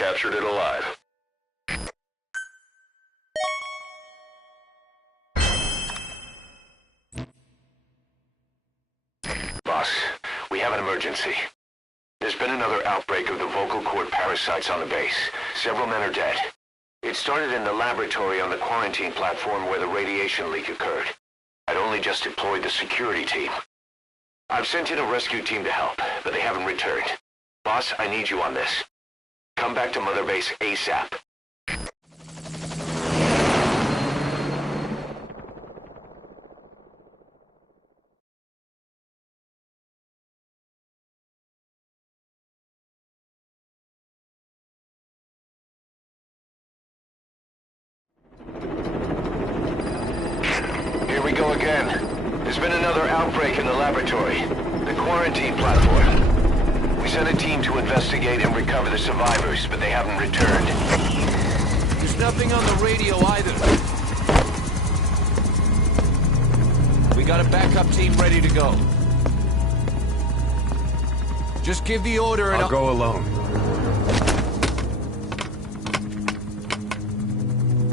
captured it alive. Boss, we have an emergency. There's been another outbreak of the vocal cord parasites on the base. Several men are dead. It started in the laboratory on the quarantine platform where the radiation leak occurred. I'd only just deployed the security team. I've sent in a rescue team to help, but they haven't returned. Boss, I need you on this. Come back to Mother Base ASAP. Here we go again. There's been another outbreak in the laboratory. The quarantine platform. We sent a team to investigate and recover the survivors, but they haven't returned. There's nothing on the radio either. We got a backup team ready to go. Just give the order and I'll go alone.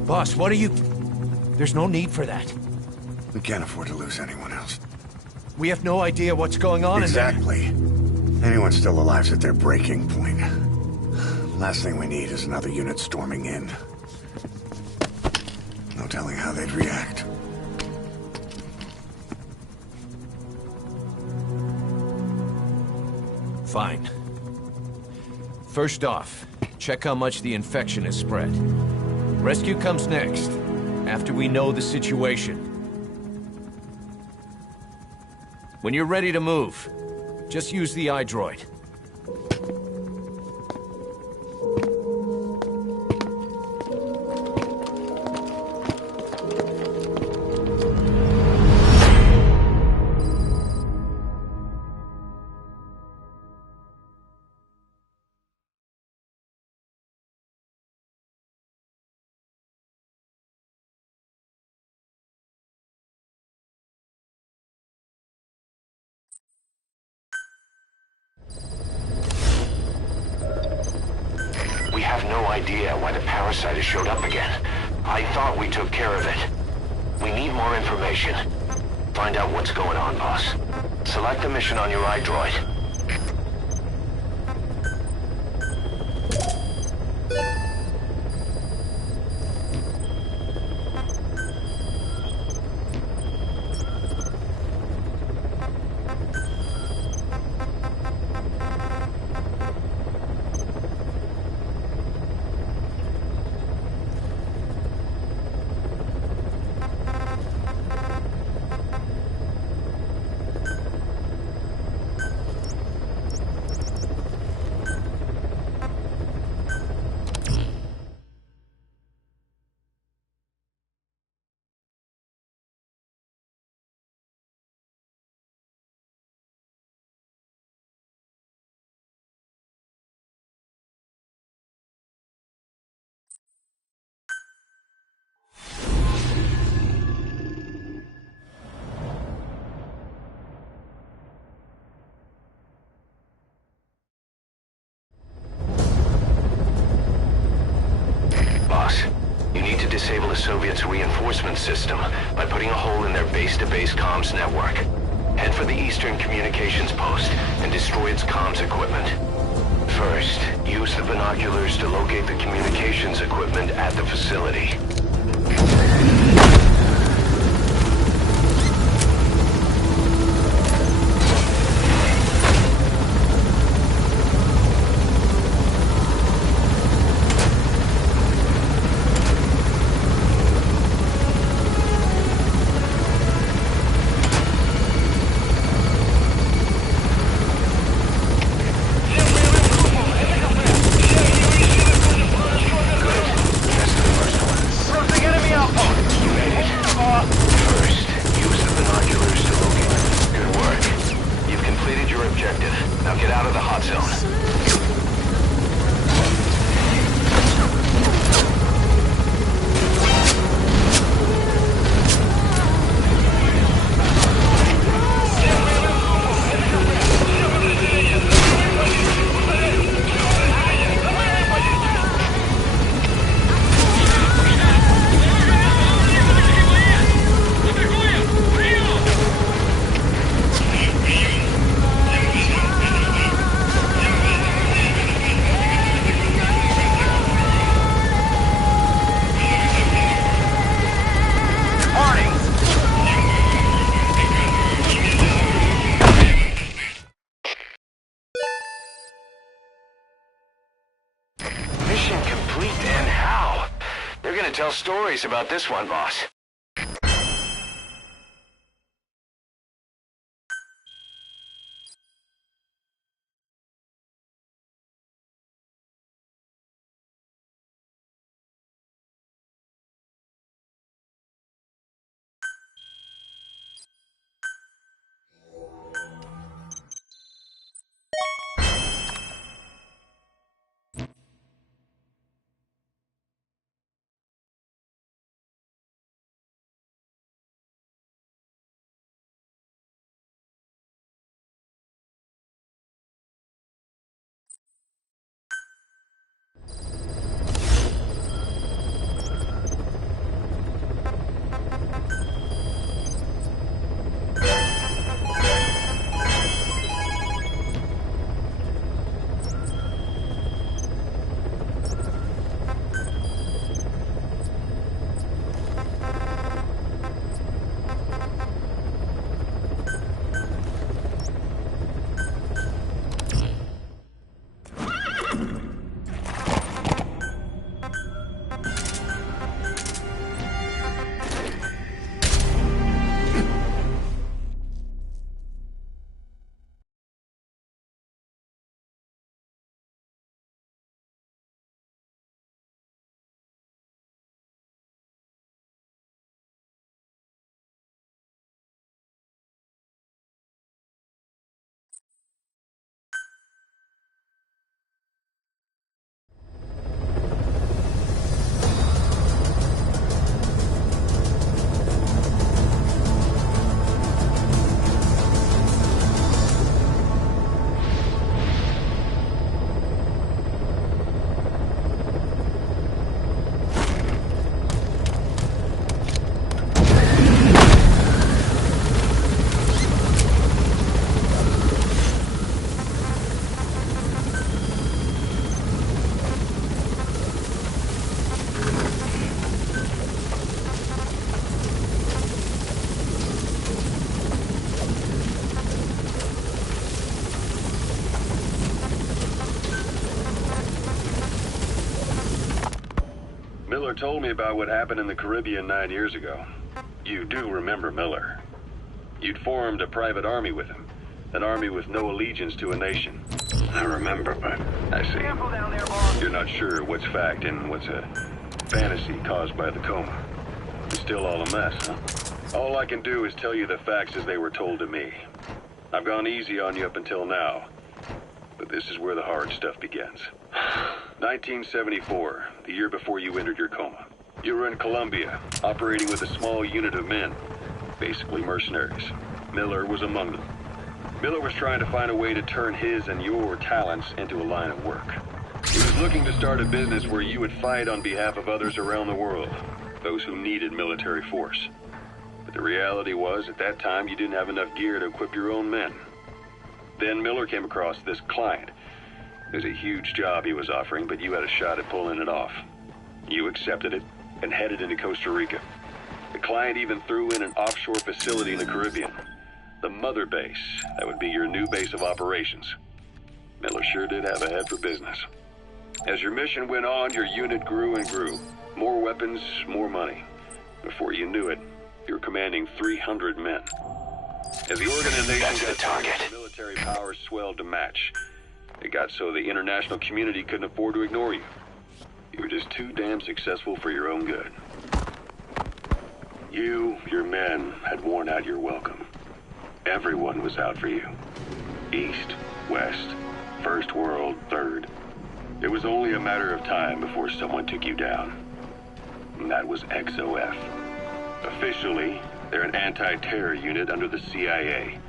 Boss, what are you... There's no need for that. We can't afford to lose anyone else. We have no idea what's going on Exactly. Anyone still alive's at their breaking point. Last thing we need is another unit storming in. No telling how they'd react. Fine. First off, check how much the infection has spread. Rescue comes next, after we know the situation. When you're ready to move, just use the iDroid. We have no idea why the parasite has showed up again. I thought we took care of it. We need more information. Find out what's going on, boss. Select the mission on your iDroid. You need to disable the Soviets' reinforcement system by putting a hole in their base-to-base comms network. Head for the Eastern Communications Post and destroy its comms equipment. First, use the binoculars to locate the communications equipment at the facility. to tell stories about this one, boss. Miller told me about what happened in the Caribbean 9 years ago. You do remember Miller. You'd formed a private army with him. An army with no allegiance to a nation. I remember, but... I see. Careful down there, boss. You're not sure what's fact and what's a fantasy caused by the coma. It's still all a mess, huh? All I can do is tell you the facts as they were told to me. I've gone easy on you up until now. But this is where the hard stuff begins. 1974, the year before you entered your coma. You were in Colombia, operating with a small unit of men, basically mercenaries. Miller was among them. Miller was trying to find a way to turn his and your talents into a line of work. He was looking to start a business where you would fight on behalf of others around the world, those who needed military force. But the reality was, at that time, you didn't have enough gear to equip your own men. Then Miller came across this client. It was a huge job he was offering, but you had a shot at pulling it off. You accepted it and headed into Costa Rica. The client even threw in an offshore facility in the Caribbean. The Mother Base, that would be your new base of operations. Miller sure did have a head for business. As your mission went on, your unit grew and grew. More weapons, more money. Before you knew it, you were commanding 300 men. As the organization That's the got target. bigger, military power swelled to match. It got so the international community couldn't afford to ignore you. You were just too damn successful for your own good. You, your men, had worn out your welcome. Everyone was out for you. East, West, First World, Third. It was only a matter of time before someone took you down. And that was XOF. Officially, they're an anti-terror unit under the CIA.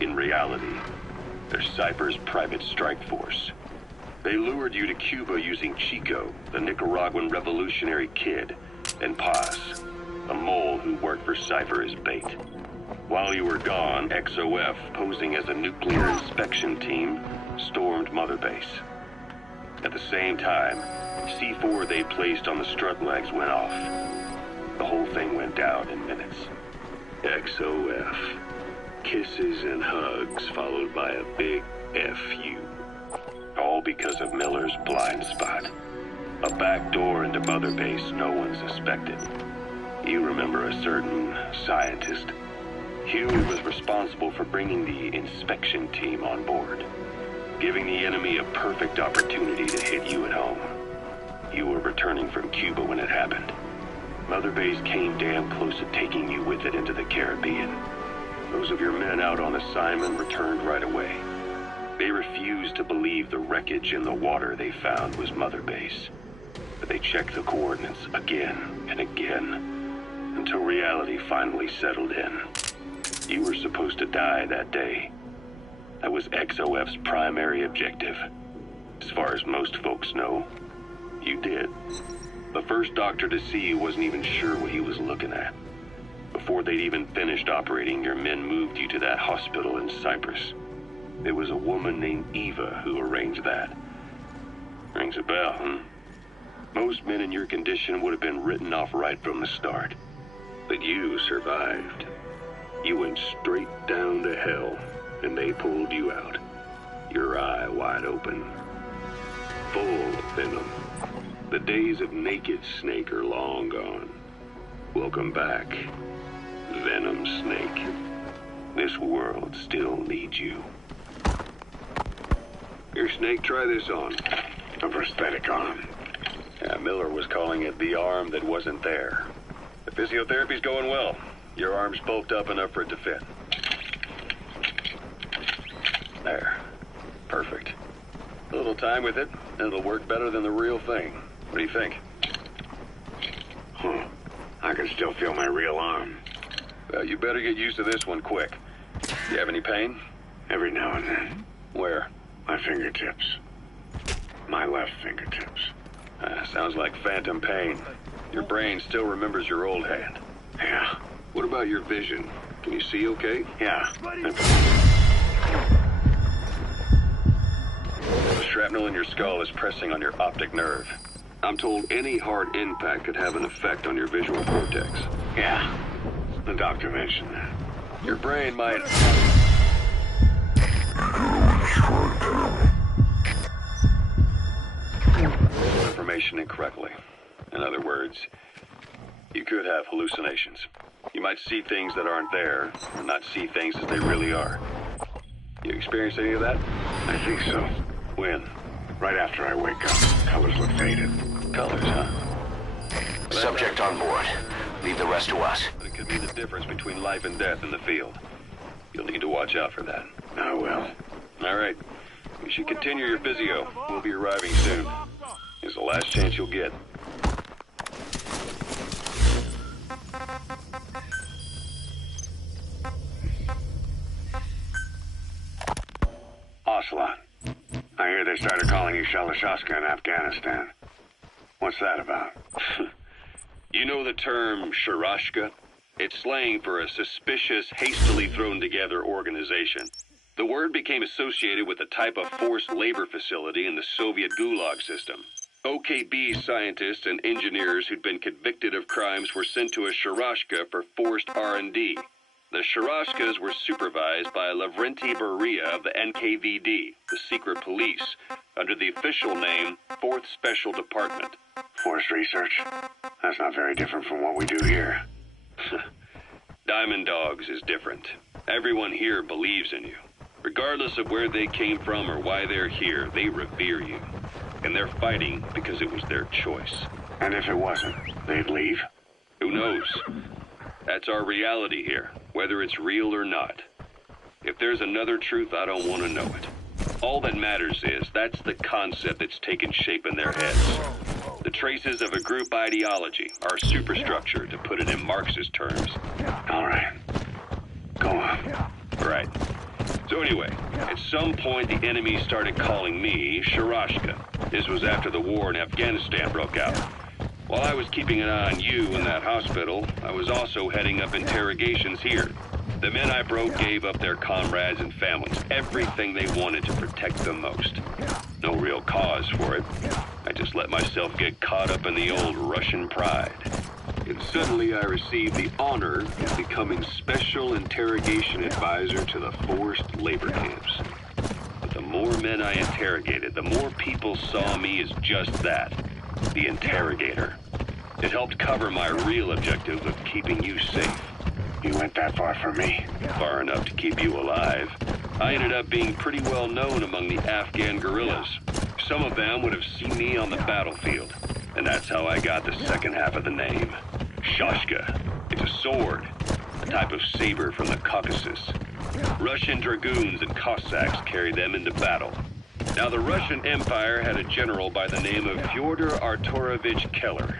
In reality, they're Cypher's private strike force. They lured you to Cuba using Chico, the Nicaraguan revolutionary kid, and Paz, a mole who worked for Cypher as bait. While you were gone, XOF, posing as a nuclear inspection team, stormed Mother Base. At the same time, C4 they placed on the strut legs went off. The whole thing went down in minutes. XOF. Kisses and hugs followed by a big F you. All because of Miller's blind spot. A back door into Mother Base no one suspected. You remember a certain scientist. Huey was responsible for bringing the inspection team on board, giving the enemy a perfect opportunity to hit you at home. You were returning from Cuba when it happened. Mother Base came damn close to taking you with it into the Caribbean. Those of your men out on assignment returned right away. They refused to believe the wreckage in the water they found was Mother Base. But they checked the coordinates again and again, until reality finally settled in. You were supposed to die that day. That was XOF's primary objective. As far as most folks know, you did. The first doctor to see you wasn't even sure what he was looking at. Before they'd even finished operating, your men moved you to that hospital in Cyprus. It was a woman named Eva who arranged that. Rings a bell, huh? Most men in your condition would have been written off right from the start. But you survived. You went straight down to hell, and they pulled you out. Your eye wide open. Full of venom. The days of Naked Snake are long gone. Welcome back, Venom Snake. This world still needs you. Here, Snake, try this on. A prosthetic arm. Yeah, Miller was calling it the arm that wasn't there. The physiotherapy's going well. Your arm's bulked up enough for it to fit. There. Perfect. A little time with it, and it'll work better than the real thing. What do you think? I can still feel my real arm. Well, you better get used to this one quick. You have any pain? Every now and then. Where? My fingertips. My left fingertips. Sounds like phantom pain. Your brain still remembers your old hand. Yeah. What about your vision? Can you see okay? Yeah. The shrapnel in your skull is pressing on your optic nerve. I'm told any hard impact could have an effect on your visual cortex. Yeah. The doctor mentioned that. Your brain might... information incorrectly. In other words, you could have hallucinations. You might see things that aren't there, or not see things as they really are. You experienced any of that? I think so. When? Right after I wake up. Colors look faded. Colors, huh? Subject on board. Leave the rest to us. But it could be the difference between life and death in the field. You'll need to watch out for that. I will. All right. You should continue your physio. We'll be arriving soon. It's the last chance you'll get. Ocelot. I hear they started calling you Shalashaska in Afghanistan. What's that about? You know the term Sharashka? It's slang for a suspicious, hastily thrown together organization. The word became associated with a type of forced labor facility in the Soviet Gulag system. OKB scientists and engineers who'd been convicted of crimes were sent to a Sharashka for forced R&D. The Sharashkas were supervised by Lavrenti Beria of the NKVD, the secret police, under the official name 4th Special Department. Forced research? That's not very different from what we do here. Diamond Dogs is different. Everyone here believes in you. Regardless of where they came from or why they're here, they revere you. And they're fighting because it was their choice. And if it wasn't, they'd leave? Who knows? That's our reality here, whether it's real or not. If there's another truth, I don't want to know it. All that matters is that's the concept that's taken shape in their heads. The traces of a group ideology, our superstructure, to put it in Marxist terms. All right. Go on. Right. So anyway, at some point the enemy started calling me Sharashka. This was after the war in Afghanistan broke out. While I was keeping an eye on you in that hospital, I was also heading up interrogations here. The men I broke gave up their comrades and families, everything they wanted to protect them most. No real cause for it. I just let myself get caught up in the old Russian pride. And suddenly I received the honor of becoming Special Interrogation Advisor to the forced labor camps. But the more men I interrogated, the more people saw me as just that. the Interrogator. It helped cover my real objective of keeping you safe. You went that far for me? Far enough to keep you alive. I ended up being pretty well known among the Afghan guerrillas. Some of them would have seen me on the battlefield, and that's how I got the second half of the name. Shashka. It's a sword, a type of saber from the Caucasus. Russian dragoons and Cossacks carried them into battle. Now, the Russian Empire had a general by the name of Fyodor Arturovich Keller.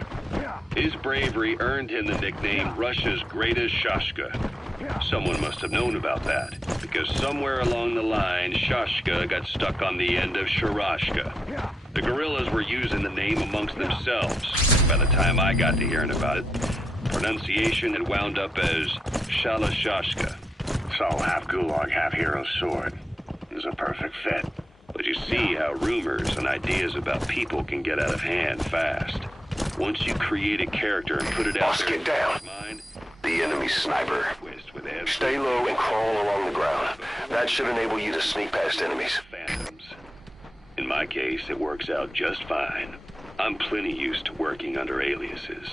His bravery earned him the nickname Russia's Greatest Shashka. Someone must have known about that, because somewhere along the line, Shashka got stuck on the end of Sharashka. The guerrillas were using the name amongst themselves. By the time I got to hearing about it, pronunciation had wound up as Shalashashka. So half gulag, half hero sword. Is a perfect fit. But you see how rumors and ideas about people can get out of hand fast. Once you create a character and put it out there, get down. Mind, The enemy sniper. Stay low and crawl along the ground. That should enable you to sneak past enemies. Phantoms. In my case, it works out just fine. I'm plenty used to working under aliases.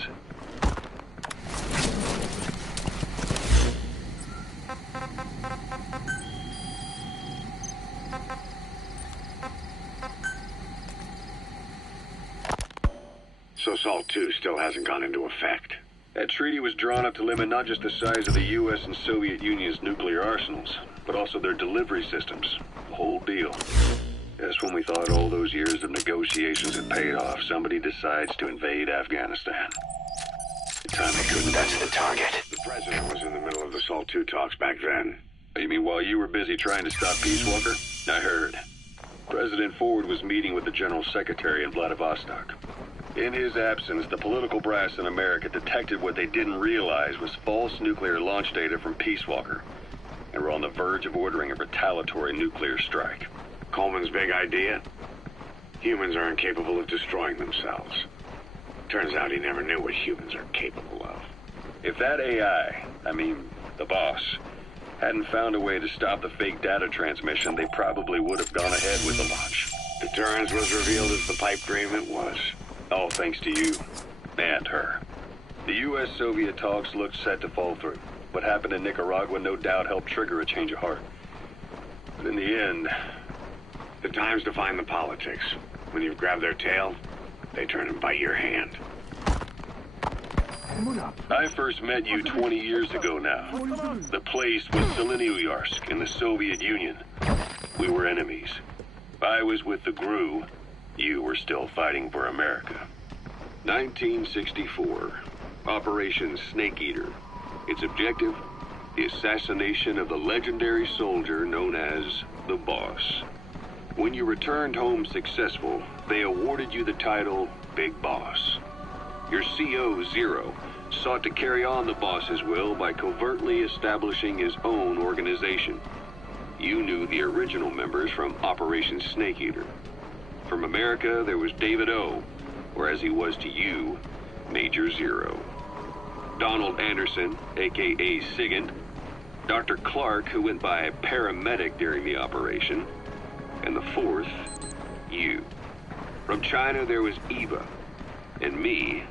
So SALT II still hasn't gone into effect. That treaty was drawn up to limit not just the size of the U.S. and Soviet Union's nuclear arsenals, but also their delivery systems. The whole deal. Just when we thought all those years of negotiations had paid off, somebody decides to invade Afghanistan. The time they couldn't... That's the target. The president was in the middle of the SALT II talks back then. You mean while you were busy trying to stop Peace Walker? I heard. President Ford was meeting with the General Secretary in Vladivostok. In his absence, the political brass in America detected what they didn't realize was false nuclear launch data from Peace Walker, and were on the verge of ordering a retaliatory nuclear strike. Coleman's big idea? Humans are incapable of destroying themselves. Turns out he never knew what humans are capable of. If that AI, the boss, hadn't found a way to stop the fake data transmission, they probably would have gone ahead with the launch. Deterrence was revealed as the pipe dream it was. All thanks to you. And her. The U.S.-Soviet talks looked set to fall through. What happened in Nicaragua no doubt helped trigger a change of heart. But in the end... The time's to find the politics. When you've grabbed their tail, they turn and bite your hand. I first met you 20 years ago now. The place was Selenouyarsk in the Soviet Union. We were enemies. I was with the GRU. You were still fighting for America. 1964. Operation Snake Eater. Its objective? The assassination of the legendary soldier known as the Boss. When you returned home successful, they awarded you the title Big Boss. Your CO, Zero, sought to carry on the boss's will by covertly establishing his own organization. You knew the original members from Operation Snake Eater. From America, there was David O., or as he was to you, Major Zero. Donald Anderson, a.k.a. Sigint. Dr. Clark, who went by paramedic during the operation. And the fourth, you. From China, there was Eva. And me,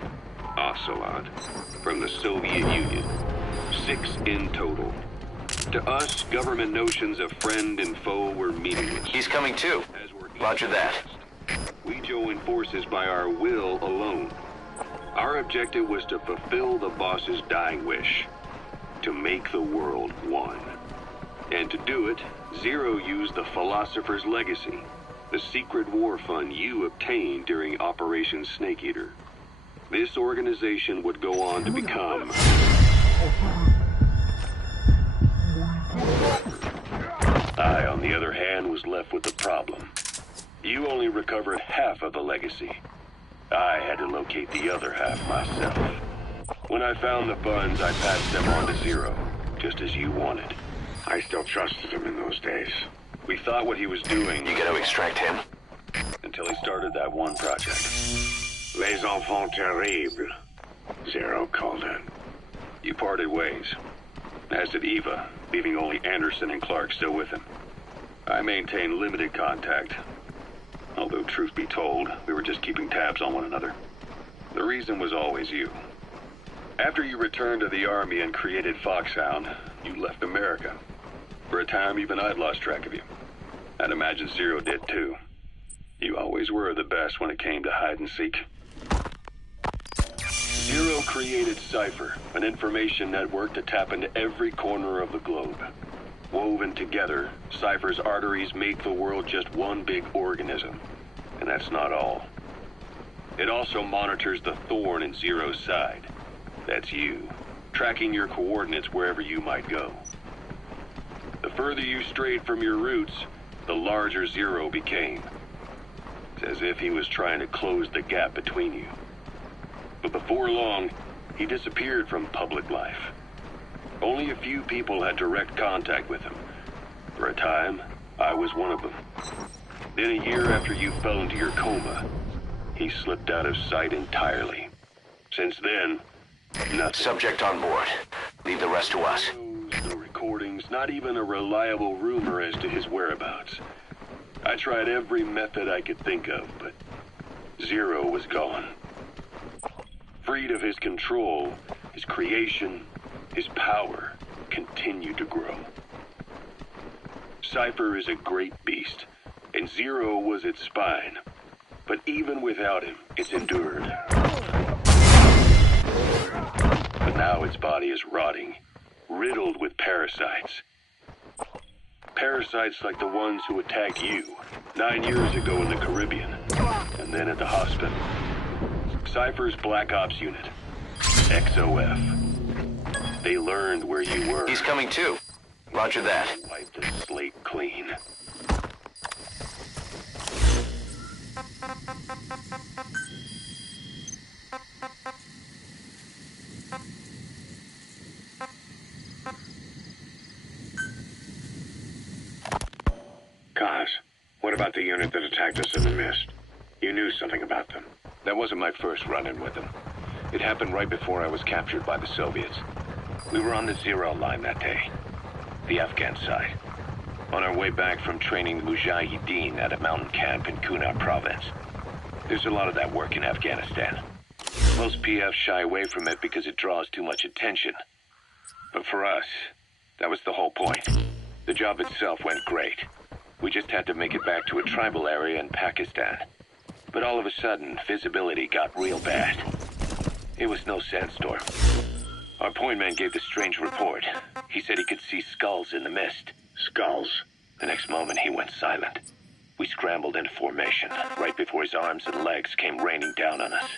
Ocelot, from the Soviet Union. 6 in total. To us, government notions of friend and foe were meaningless. He's coming too. Roger that. We joined forces by our will alone. Our objective was to fulfill the boss's dying wish. To make the world one. And to do it, Zero used the Philosopher's Legacy, the secret war fund you obtained during Operation Snake Eater. This organization would go on to become... I, on the other hand, was left with the problem. You only recovered half of the legacy. I had to locate the other half myself. When I found the funds, I passed them on to Zero, just as you wanted. I still trusted him in those days. We thought what he was doing... You gotta extract him? Until he started that one project. Les enfants terribles. Zero called in. You parted ways. As did Eva, leaving only Anderson and Clark still with him. I maintained limited contact. although truth be told, we were just keeping tabs on one another. The reason was always you. After you returned to the Army and created Foxhound, you left America. For a time, even I'd lost track of you. I'd imagine Zero did too. You always were the best when it came to hide and seek. Zero created Cypher, an information network to tap into every corner of the globe. Woven together, Cypher's arteries make the world just one big organism. And that's not all. It also monitors the thorn in Zero's side. That's you, tracking your coordinates wherever you might go. The further you strayed from your roots, the larger Zero became. It's as if he was trying to close the gap between you. But before long, he disappeared from public life. Only a few people had direct contact with him. For a time, I was one of them. Then a year after you fell into your coma, he slipped out of sight entirely. Since then, nothing. Subject on board. Leave the rest to us. No recordings, not even a reliable rumor as to his whereabouts. I tried every method I could think of, but Zero was gone. Freed of his control, his creation, his power continued to grow. Cypher is a great beast, and Zero was its spine. But even without him, it's endured. But now its body is rotting, riddled with parasites. Parasites like the ones who attacked you 9 years ago in the Caribbean, and then at the hospital. Cypher's Black Ops unit, XOF. They learned where you were. He's coming too. Roger that. Wipe the slate clean. Kaz, what about the unit that attacked us in the mist? You knew something about them. That wasn't my first run-in with them. It happened right before I was captured by the Soviets. We were on the Zero line that day, the Afghan side, on our way back from training the Mujahideen at a mountain camp in Kunar province. There's a lot of that work in Afghanistan. Most PFs shy away from it because it draws too much attention. But for us, that was the whole point. The job itself went great. We just had to make it back to a tribal area in Pakistan. But all of a sudden, visibility got real bad. It was no sandstorm. Our point man gave the strange report. He said he could see skulls in the mist. Skulls? The next moment, he went silent. We scrambled into formation, right before his arms and legs came raining down on us.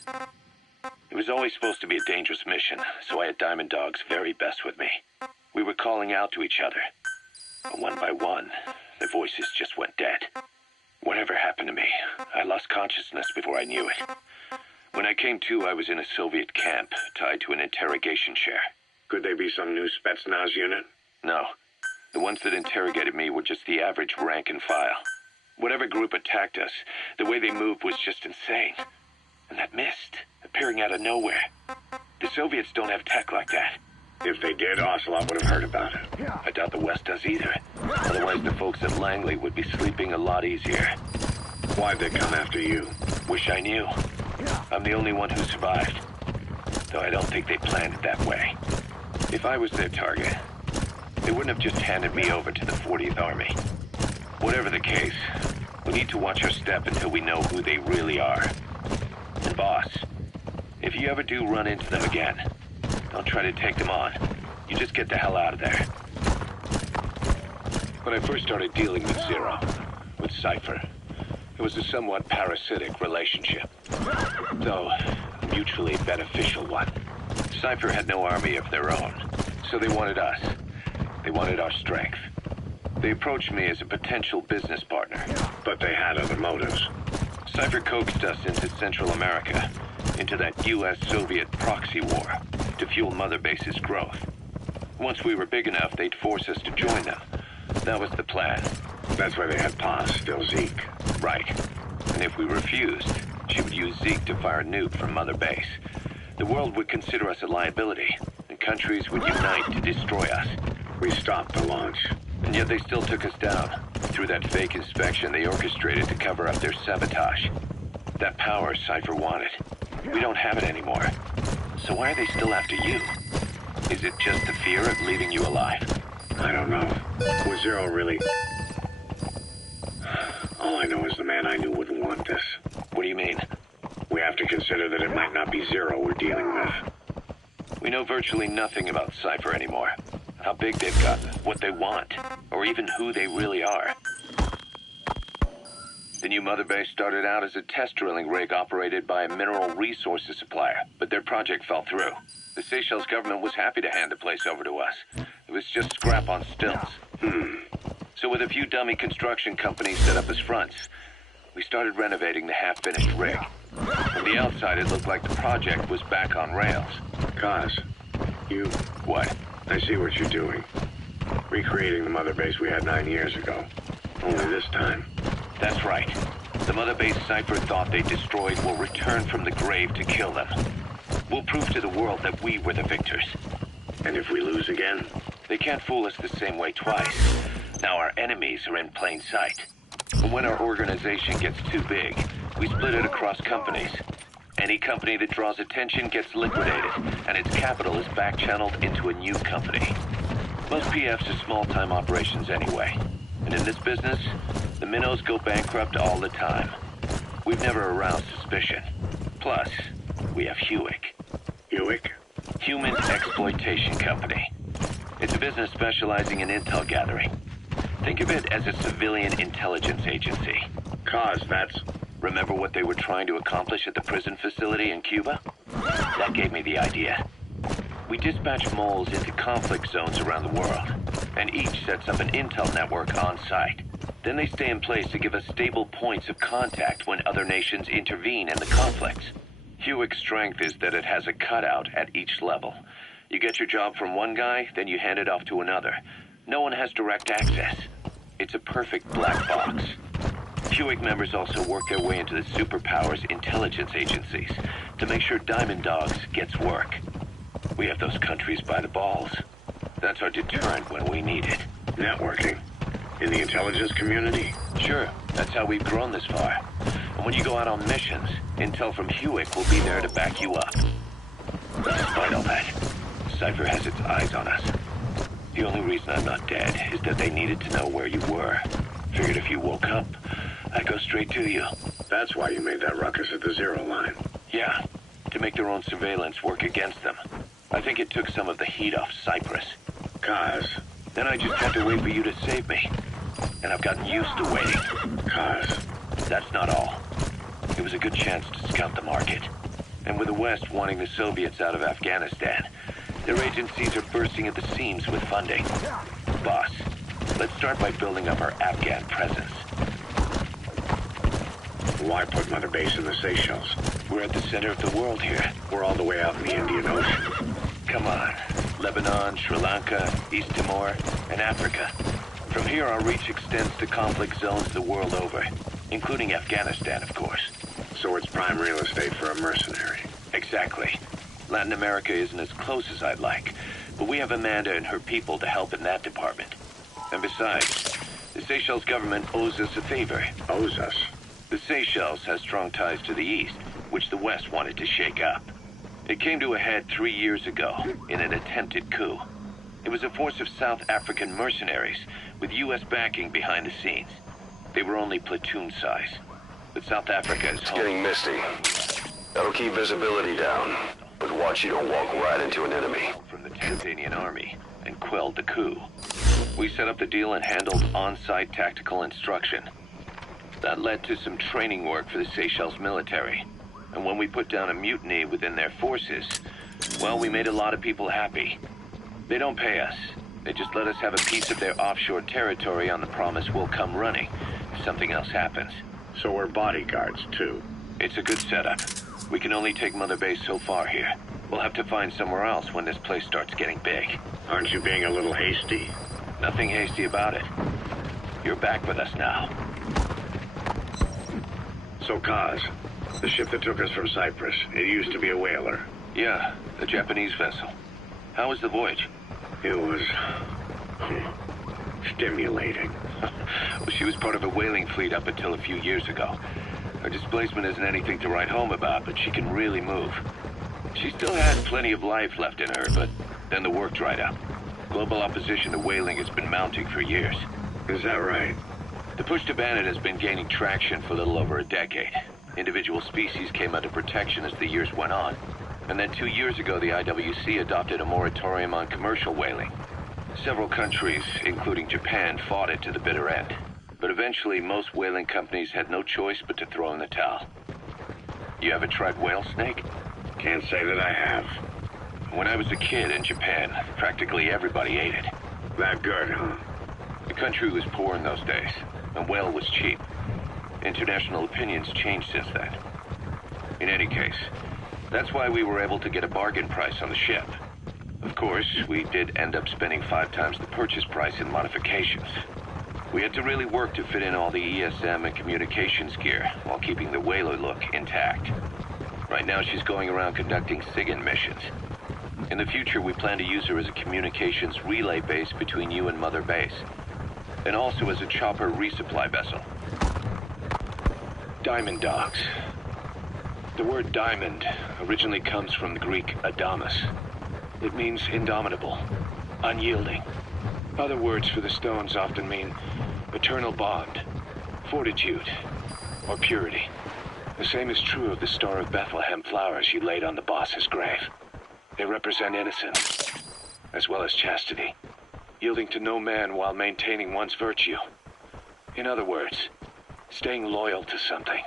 It was always supposed to be a dangerous mission, so I had Diamond Dog's very best with me. We were calling out to each other. But one by one, their voices just went dead. Whatever happened to me, I lost consciousness before I knew it. When I came to, I was in a Soviet camp, tied to an interrogation chair. Could they be some new Spetsnaz unit? No. The ones that interrogated me were just the average rank and file. Whatever group attacked us, the way they moved was just insane. And that mist, appearing out of nowhere. The Soviets don't have tech like that. If they did, Ocelot would have heard about it. I doubt the West does either. Otherwise, the folks at Langley would be sleeping a lot easier. Why'd they come after you? Wish I knew. I'm the only one who survived. Though I don't think they planned it that way. If I was their target, they wouldn't have just handed me over to the 40th Army. Whatever the case, we need to watch our step until we know who they really are. And boss, if you ever do run into them again, don't try to take them on. You just get the hell out of there. When I first started dealing with Zero, with Cypher, it was a somewhat parasitic relationship. Though, a mutually beneficial one. Cypher had no army of their own, so they wanted us. They wanted our strength. They approached me as a potential business partner. But they had other motives. Cypher coaxed us into Central America, into that US-Soviet proxy war, to fuel Mother Base's growth. Once we were big enough, they'd force us to join them. That was the plan. That's why they had Paz, still Zeke. Right. And if we refused, she would use Zeke to fire a nuke from Mother Base. The world would consider us a liability, and countries would unite to destroy us. We stopped the launch. And yet they still took us down. Through that fake inspection they orchestrated to cover up their sabotage. That power Cypher wanted. We don't have it anymore. So why are they still after you? Is it just the fear of leaving you alive? I don't know. Was Zero really... All I know is the man I knew wouldn't want this. What do you mean? We have to consider that it might not be Zero we're dealing with. We know virtually nothing about Cypher anymore. How big they've gotten, what they want, or even who they really are. The new Mother Base started out as a test drilling rig operated by a mineral resources supplier, but their project fell through. The Seychelles government was happy to hand the place over to us. It was just scrap on stilts. So with a few dummy construction companies set up as fronts, we started renovating the half-finished rig. From the outside, it looked like the project was back on rails. Kaz, you... What? I see what you're doing. Recreating the Mother Base we had 9 years ago. Only this time. That's right. The Mother Base Cypher thought they destroyed will return from the grave to kill them. We'll prove to the world that we were the victors. And if we lose again? They can't fool us the same way twice. Now our enemies are in plain sight. And when our organization gets too big, we split it across companies. Any company that draws attention gets liquidated, and its capital is back-channeled into a new company. Most PFs are small-time operations anyway. And in this business, the minnows go bankrupt all the time. We've never aroused suspicion. Plus, we have Hewick. Hewick? Human Exploitation Company. It's a business specializing in intel gathering. Think of it as a civilian intelligence agency. Kaz, that's... Remember what they were trying to accomplish at the prison facility in Cuba? That gave me the idea. We dispatch moles into conflict zones around the world, and each sets up an intel network on site. Then they stay in place to give us stable points of contact when other nations intervene in the conflicts. Hewick's strength is that it has a cutout at each level. You get your job from one guy, then you hand it off to another. No one has direct access. It's a perfect black box. Hewick members also work their way into the superpowers intelligence agencies to make sure Diamond Dogs gets work. We have those countries by the balls. That's our deterrent when we need it. Networking? In the intelligence community? Sure, that's how we've grown this far. And when you go out on missions, intel from Hewick will be there to back you up. But despite all that, Cypher has its eyes on us. The only reason I'm not dead is that they needed to know where you were. Figured if you woke up, I'd go straight to you. That's why you made that ruckus at the Zero line. Yeah, to make their own surveillance work against them. I think it took some of the heat off Cyprus. Kaz. Then I just had to wait for you to save me. And I've gotten used to waiting. Kaz. That's not all. It was a good chance to scout the market. And with the West wanting the Soviets out of Afghanistan, their agencies are bursting at the seams with funding. Boss, let's start by building up our Afghan presence. Why put Mother Base in the Seychelles? We're at the center of the world here. We're all the way out in the Indian Ocean. Come on. Lebanon, Sri Lanka, East Timor, and Africa. From here, our reach extends to conflict zones the world over, including Afghanistan, of course. So it's prime real estate for a mercenary. Exactly. Latin America isn't as close as I'd like, but we have Amanda and her people to help in that department. And besides, the Seychelles government owes us a favor. Owes us? The Seychelles has strong ties to the east, which the West wanted to shake up. It came to a head 3 years ago in an attempted coup. It was a force of South African mercenaries with U.S. backing behind the scenes. They were only platoon size, but South Africa is home. It's getting misty. That'll keep visibility down, but watch you don't walk right into an enemy. From the Tanzanian army and quelled the coup. We set up the deal and handled on-site tactical instruction. That led to some training work for the Seychelles military. And when we put down a mutiny within their forces, well, we made a lot of people happy. They don't pay us. They just let us have a piece of their offshore territory on the promise we'll come running if something else happens. So we're bodyguards, too. It's a good setup. We can only take Mother Base so far here. We'll have to find somewhere else when this place starts getting big. Aren't you being a little hasty? Nothing hasty about it. You're back with us now. So, Kaz, the ship that took us from Cyprus, it used to be a whaler. Yeah, a Japanese vessel. How was the voyage? It was... stimulating. Well, she was part of a whaling fleet up until a few years ago. Her displacement isn't anything to write home about, but she can really move. She still had plenty of life left in her, but then the work dried up. Global opposition to whaling has been mounting for years. Is that right? The push to ban it has been gaining traction for a little over a decade. Individual species came under protection as the years went on. And then 2 years ago, the IWC adopted a moratorium on commercial whaling. Several countries, including Japan, fought it to the bitter end. But eventually, most whaling companies had no choice but to throw in the towel. You ever tried whale snake? Can't say that I have. When I was a kid in Japan, practically everybody ate it. That good, huh? The country was poor in those days, and whale was cheap. International opinions changed since then. In any case, that's why we were able to get a bargain price on the ship. Of course, we did end up spending 5 times the purchase price in modifications. We had to really work to fit in all the ESM and communications gear while keeping the whaler look intact. Right now, she's going around conducting SIGINT missions. In the future, we plan to use her as a communications relay base between you and Mother Base, and also as a chopper resupply vessel. Diamond dogs. The word diamond originally comes from the Greek adamas. It means indomitable, unyielding. Other words for the stones often mean eternal bond, fortitude, or purity. The same is true of the Star of Bethlehem flowers you laid on the boss's grave. They represent innocence, as well as chastity, yielding to no man while maintaining one's virtue. In other words, staying loyal to something.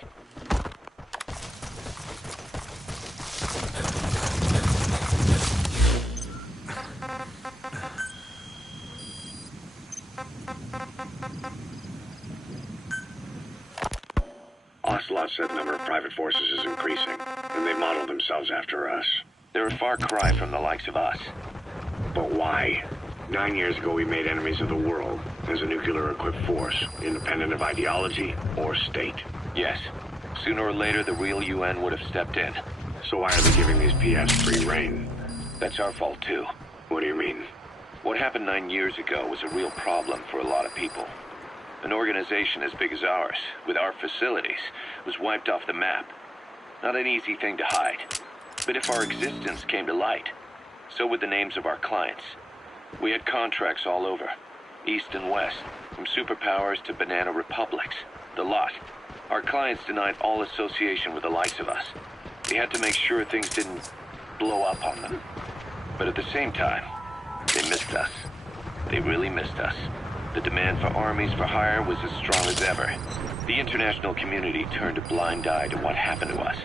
Ocelot said the number of private forces is increasing, and they model themselves after us. They're a far cry from the likes of us. But why? 9 years ago, we made enemies of the world as a nuclear-equipped force, independent of ideology or state. Yes. Sooner or later, the real UN would have stepped in. So why are they giving these PFs free rein? That's our fault, too. What do you mean? What happened 9 years ago was a real problem for a lot of people. An organization as big as ours, with our facilities, was wiped off the map. Not an easy thing to hide. But if our existence came to light, so would the names of our clients. We had contracts all over, east and west, from superpowers to banana republics, the lot. Our clients denied all association with the likes of us. We had to make sure things didn't blow up on them. But at the same time, they missed us. They really missed us. The demand for armies for hire was as strong as ever. The international community turned a blind eye to what happened to us,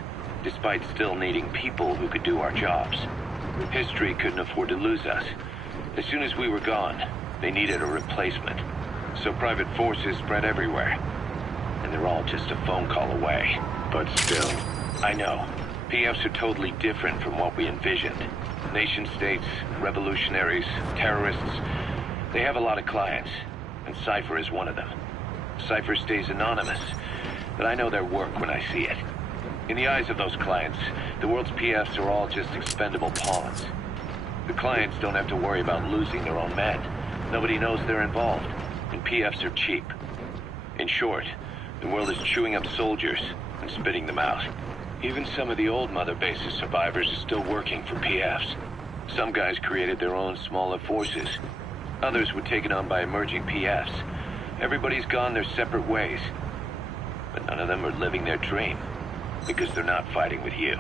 despite still needing people who could do our jobs. History couldn't afford to lose us. As soon as we were gone, they needed a replacement. So private forces spread everywhere. And they're all just a phone call away. But still, I know. PFs are totally different from what we envisioned. Nation-states, revolutionaries, terrorists. They have a lot of clients, and Cypher is one of them. Cypher stays anonymous, but I know their work when I see it. In the eyes of those clients, the world's PFs are all just expendable pawns. The clients don't have to worry about losing their own men. Nobody knows they're involved, and PFs are cheap. In short, the world is chewing up soldiers and spitting them out. Even some of the old Mother Base's survivors are still working for PFs. Some guys created their own smaller forces. Others were taken on by emerging PFs. Everybody's gone their separate ways. But none of them are living their dream, because they're not fighting with you.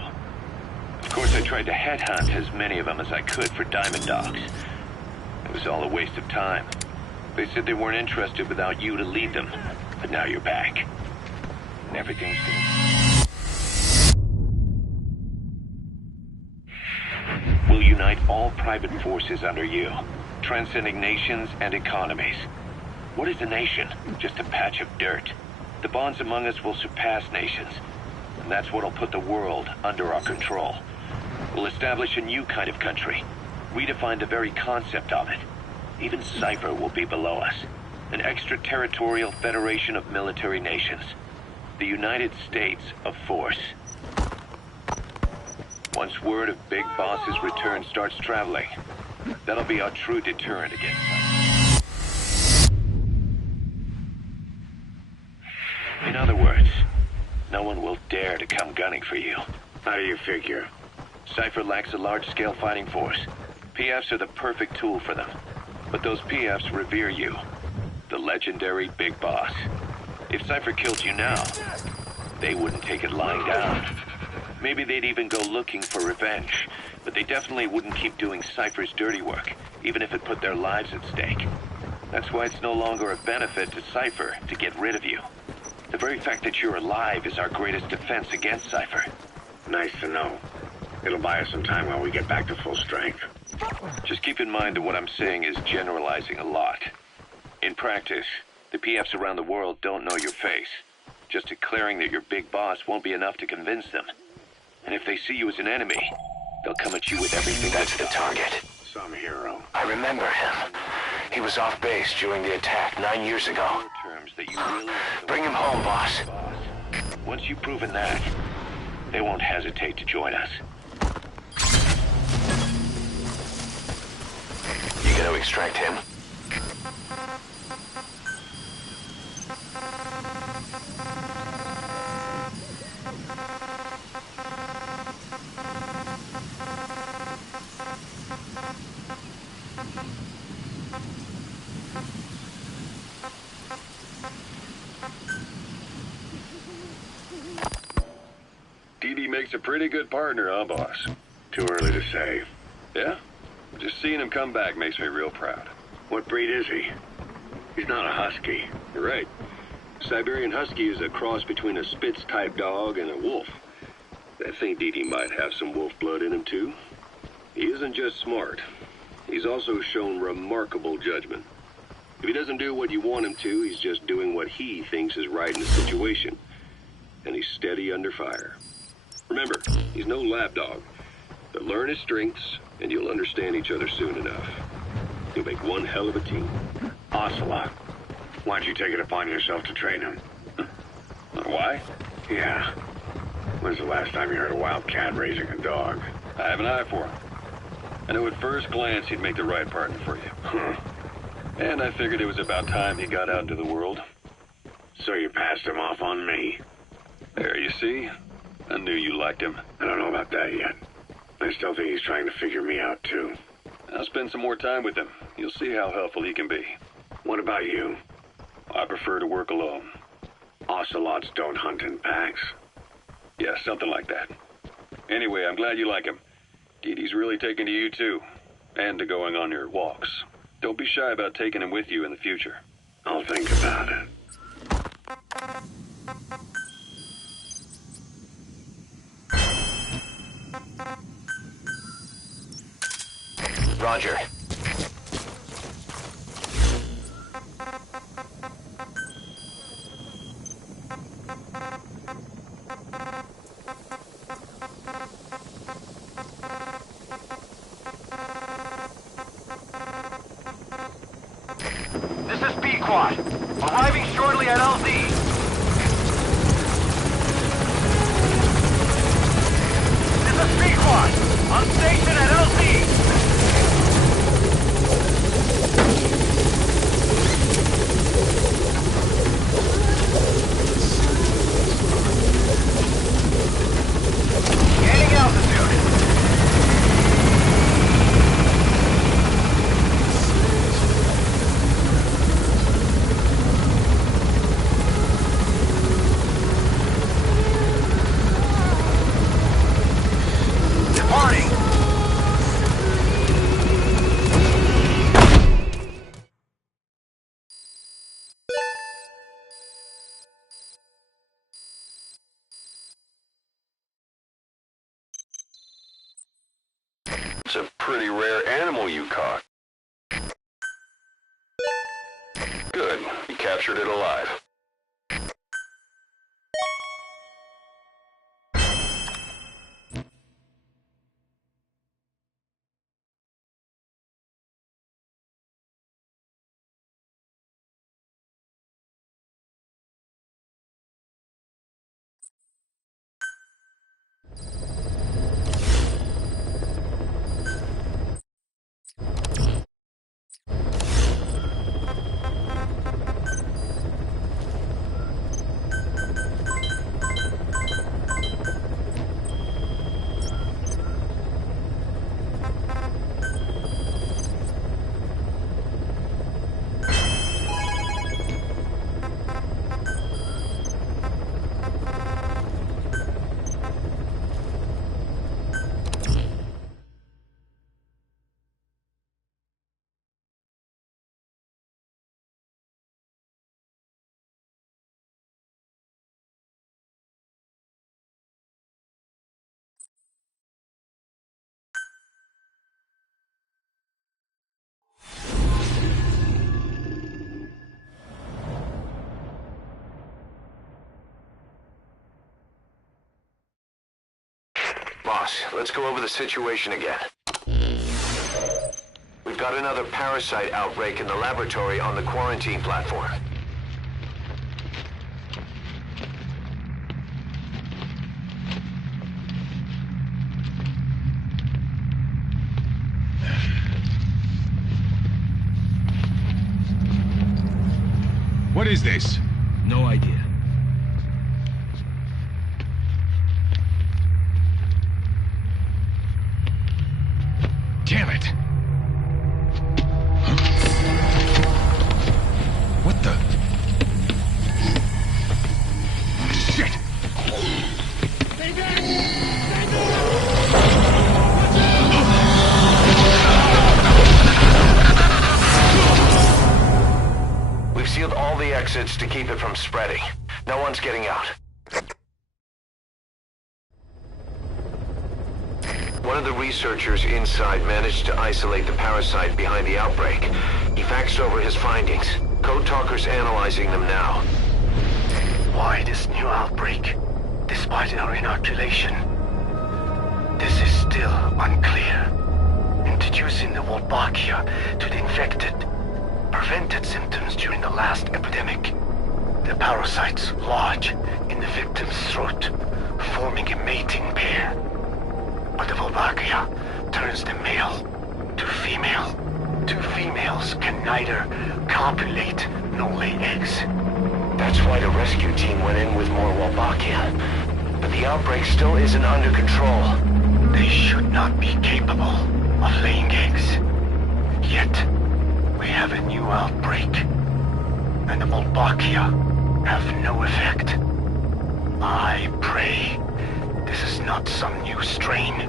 Of course, I tried to headhunt as many of them as I could for Diamond Dogs. It was all a waste of time. They said they weren't interested without you to lead them. But now you're back. And everything's gonna... We'll unite all private forces under you, transcending nations and economies. What is a nation? Just a patch of dirt. The bonds among us will surpass nations, and that's what'll put the world under our control. We'll establish a new kind of country, redefine the very concept of it. Even Cypher will be below us, an extraterritorial federation of military nations, the United States of Force. Once word of Big Boss's return starts traveling, that'll be our true deterrent against them. In other words, no one will dare to come gunning for you. How do you figure? Cypher lacks a large-scale fighting force. PFs are the perfect tool for them. But those PFs revere you. The legendary Big Boss. If Cypher killed you now, they wouldn't take it lying down. Maybe they'd even go looking for revenge. But they definitely wouldn't keep doing Cypher's dirty work, even if it put their lives at stake. That's why it's no longer a benefit to Cypher to get rid of you. The very fact that you're alive is our greatest defense against Cypher. Nice to know. It'll buy us some time while we get back to full strength. Just keep in mind that what I'm saying is generalizing a lot. In practice, the PFs around the world don't know your face. Just declaring that you're Big Boss won't be enough to convince them. And if they see you as an enemy, they'll come at you with everything. That's the target. Some hero. I remember him. He was off base during the attack 9 years ago. Terms that you really Bring him home, boss. Once you've proven that, they won't hesitate to join us. You gonna extract him? Dee makes a pretty good partner, huh, boss? Too early to say. Yeah? Just seeing him come back makes me real proud. What breed is he? He's not a husky. You're right. Siberian Husky is a cross between a Spitz-type dog and a wolf. I think Dee might have some wolf blood in him, too. He isn't just smart. He's also shown remarkable judgment. If he doesn't do what you want him to, he's just doing what he thinks is right in the situation. And he's steady under fire. Remember, he's no lapdog. But learn his strengths, and you'll understand each other soon enough. You'll make one hell of a team. Ocelot. Why don't you take it upon yourself to train him? Why? Yeah. When's the last time you heard a wild cat raising a dog? I have an eye for him. I knew at first glance he'd make the right partner for you. Huh. And I figured it was about time he got out into the world. So you passed him off on me? There, you see? I knew you liked him. I don't know about that yet. I still think he's trying to figure me out, too. I'll spend some more time with him. You'll see how helpful he can be. What about you? I prefer to work alone. Ocelots don't hunt in packs. Yeah, something like that. Anyway, I'm glad you like him. Dee's really taken to you, too. And to going on your walks. Don't be shy about taking him with you in the future. I'll think about it. Roger. This is B-Quad. Arriving shortly at LZ. This is B-Quad. On station at LZ. Gaining altitude. Departing. It's a pretty rare animal you caught. Good. You captured it alive. Boss, let's go over the situation again. We've got another parasite outbreak in the laboratory on the quarantine platform. What is this? No idea. Damn it! Huh? What the? Shit! We've sealed all the exits to keep it from spreading. No one's getting out. One of the researchers inside managed to isolate the parasite behind the outbreak. He faxed over his findings. Code Talker's analyzing them now. Why this new outbreak, despite our inoculation? This is still unclear. Introducing the Wolbachia to the infected prevented symptoms during the last epidemic. The parasites lodge in the victim's throat, forming a mating pair. But the Wolbachia turns the male to female. Two females can neither copulate nor lay eggs. That's why the rescue team went in with more Wolbachia. But the outbreak still isn't under control. They should not be capable of laying eggs. Yet, we have a new outbreak. And the Wolbachia have no effect. I pray this is not some new strain.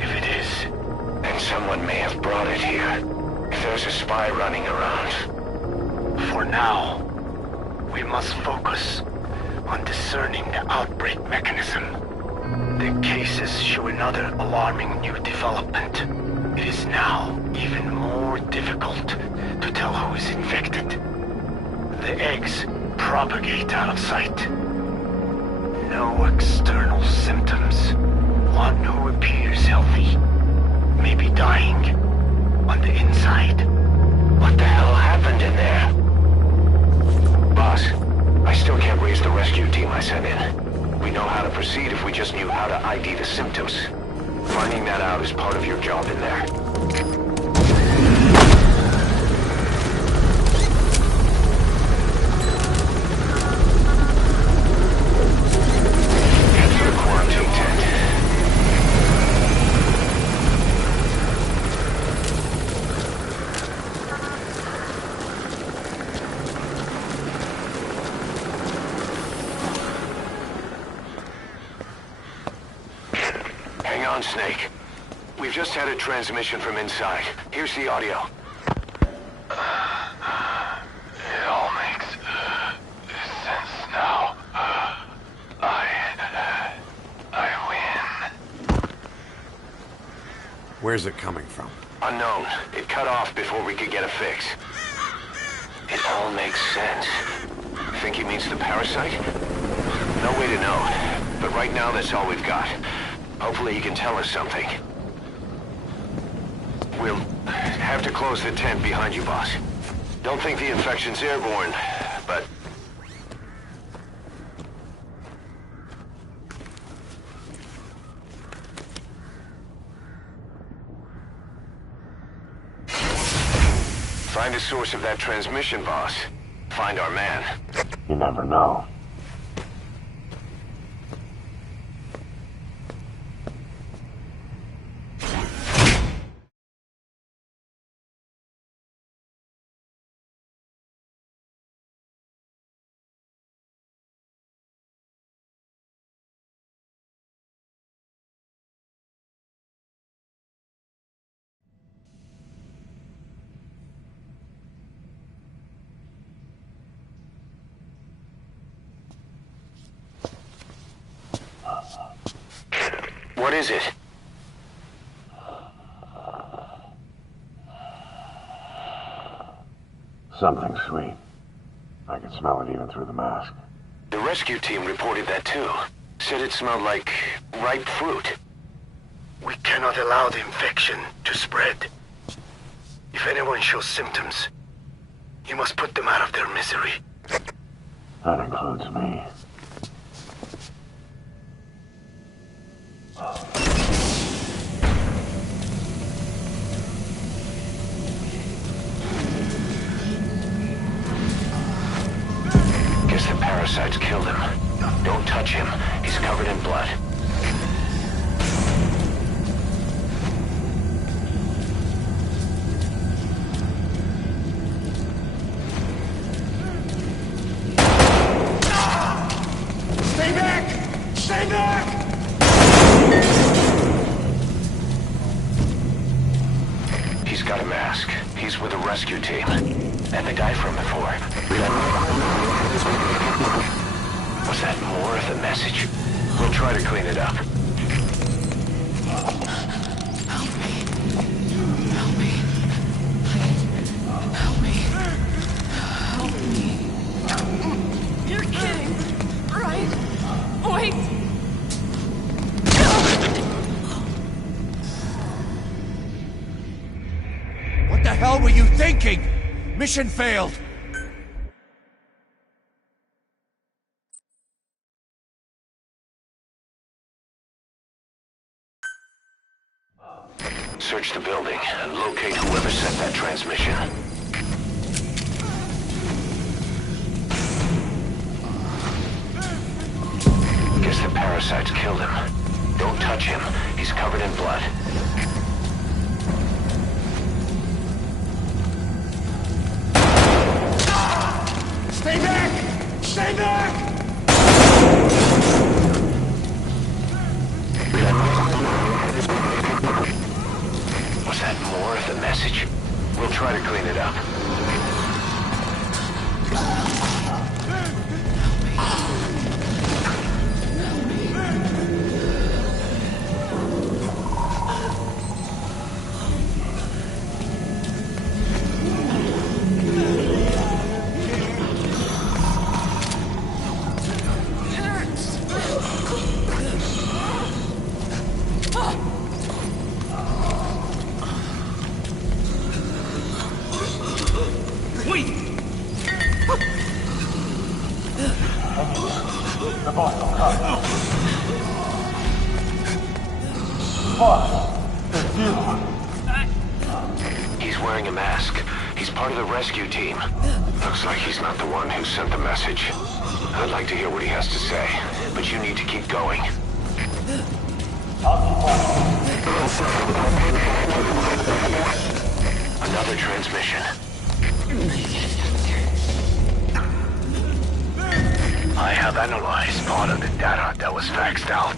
If it is, then someone may have brought it here. If there's a spy running around. For now, we must focus on discerning the outbreak mechanism. The cases show another alarming new development. It is now even more difficult to tell who is infected. The eggs propagate out of sight. No external symptoms. One who appears healthy may be dying on the inside. What the hell happened in there? Boss, I still can't raise the rescue team I sent in. We know how to proceed if we just knew how to ID the symptoms. Finding that out is part of your job in there. Hang on, Snake. We've just had a transmission from inside. Here's the audio. It all makes sense now. I win. Where's it coming from? Unknown. It cut off before we could get a fix. It all makes sense. Think he means the parasite? No way to know. But right now, that's all we've got. Hopefully he can tell us something. We'll have to close the tent behind you, boss. Don't think the infection's airborne, but... Find the source of that transmission, boss. Find our man. You never know. What is it? Something sweet. I can smell it even through the mask. The rescue team reported that too. Said it smelled like ripe fruit. We cannot allow the infection to spread. If anyone shows symptoms, you must put them out of their misery. That includes me. Guess the parasites killed him. Don't touch him. He's covered in blood. Stay back! Stay back! He's got a mask. He's with a rescue team. And the guy from before. Was that more of the message? We'll try to clean it up. Help me. Help me. Please. Help me. Help me. You're kidding, right? Wait. What the hell were you thinking? Mission failed. Search the building and locate whoever sent that transmission. Guess the parasites killed him. Don't touch him. He's covered in blood. Stay back! Stay back! Was that more of the message? We'll try to clean it up. He's wearing a mask. He's part of the rescue team. Looks like he's not the one who sent the message. I'd like to hear what he has to say, but you need to keep going. Another transmission. I have analyzed part of the data that was faxed out.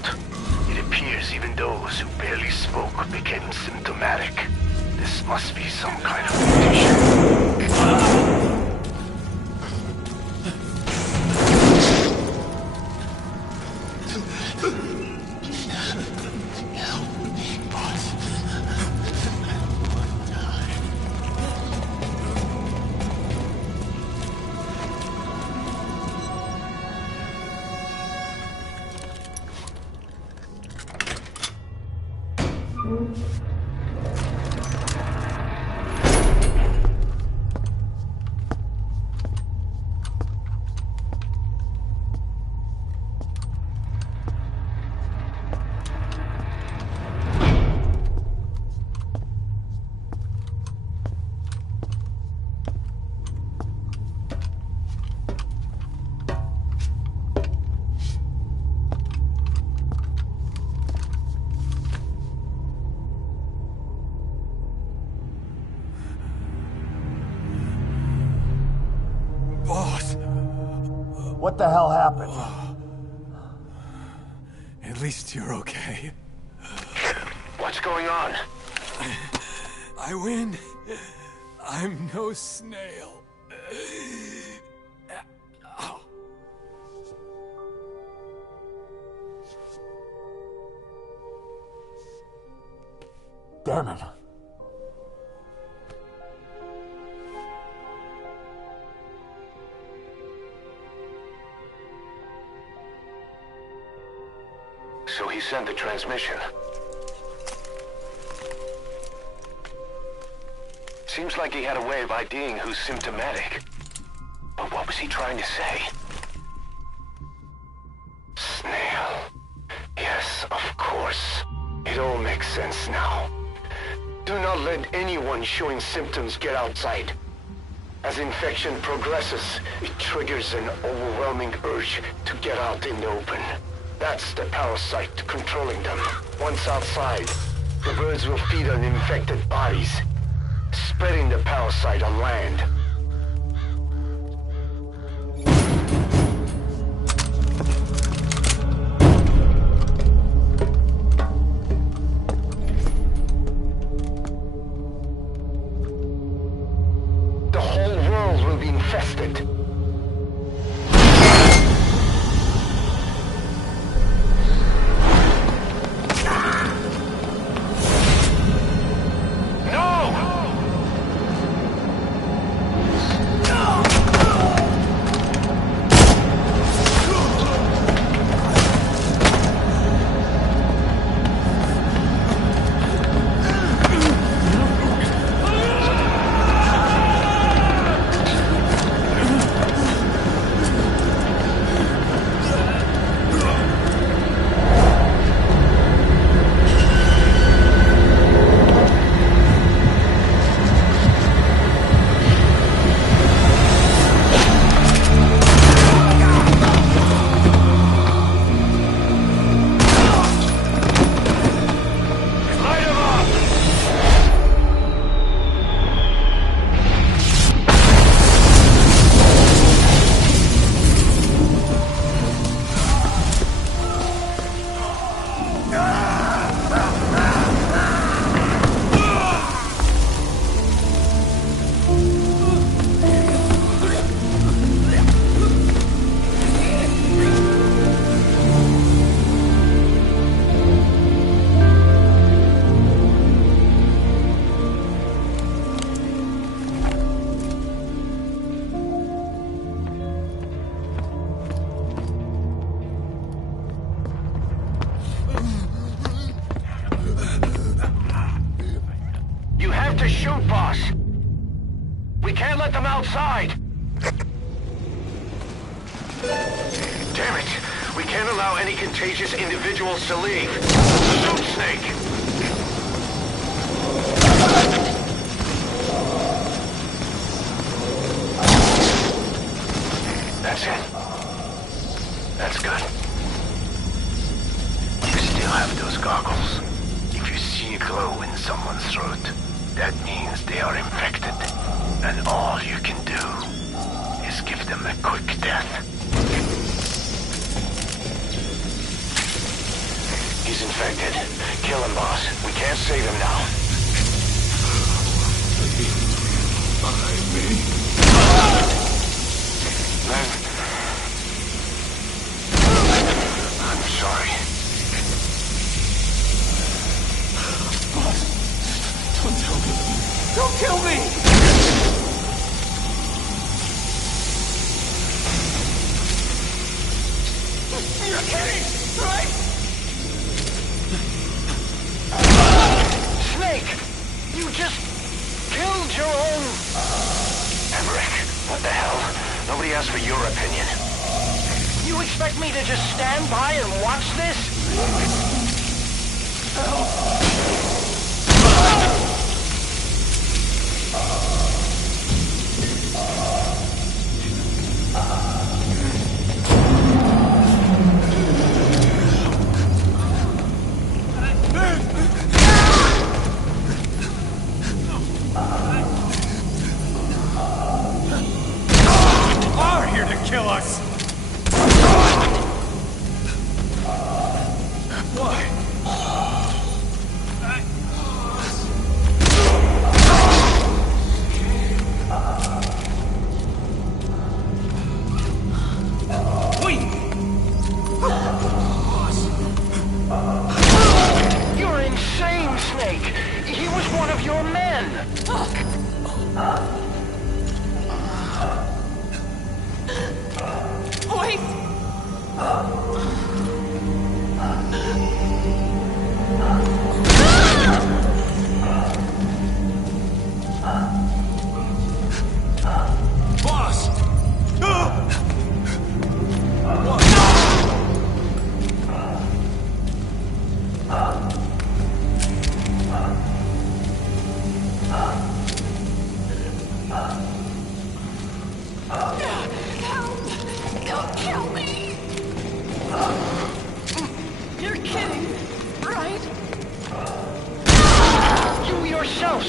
It appears even those who barely spoke became symptomatic. This must be some kind of condition. What the hell happened? At least you're okay. What's going on? I win. I'm no snail. Damn it. So he sent the transmission. Seems like he had a way of IDing who's symptomatic. But what was he trying to say? Snail. Yes, of course. It all makes sense now. Do not let anyone showing symptoms get outside. As infection progresses, it triggers an overwhelming urge to get out in the open. That's the parasite controlling them. Once outside, the birds will feed on infected bodies, spreading the parasite on land. The whole world will be infested. To shoot, boss. We can't let them outside. Damn it! We can't allow any contagious individuals to leave. Shoot, Snake! That's it. That's good. You still have those goggles. If you see a glow in someone's throat, that means they are infected. And all you can do is give them a quick death. He's infected. Kill him, boss. We can't save him now. I'm sorry. Don't tell me. Don't kill me! You're kidding, right? Snake! You just killed your own... Emmerich, what the hell? Nobody asked for your opinion. You expect me to just stand by and watch this? Are here to kill us! Why? You're insane, Snake! He was one of your men! Wait!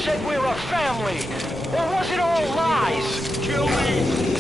said we were a family? Or was it all lies? Kill me!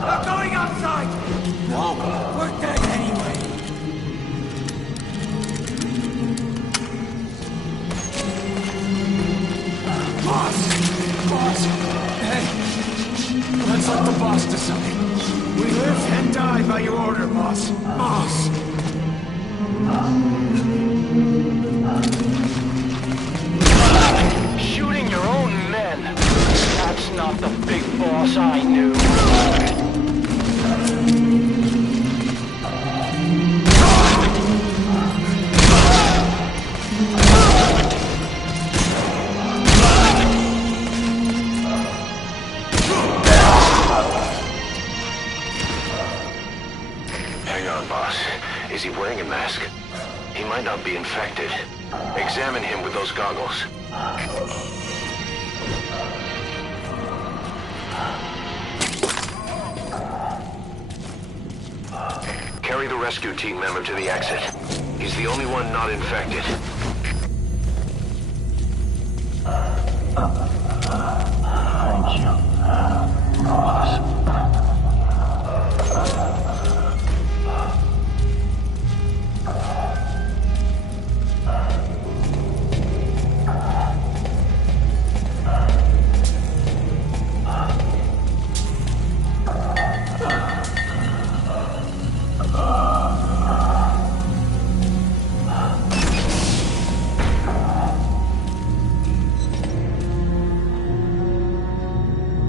Not going outside! No, we're dead anyway. Boss! Hey! Let's let the boss decide. We live and die by your order, boss. Boss! Shooting your own men. That's not the big boss I knew. Hang on, boss. Is he wearing a mask? He might not be infected. Examine him with those goggles. Carry the rescue team member to the exit. He's the only one not infected. Thank you, boss.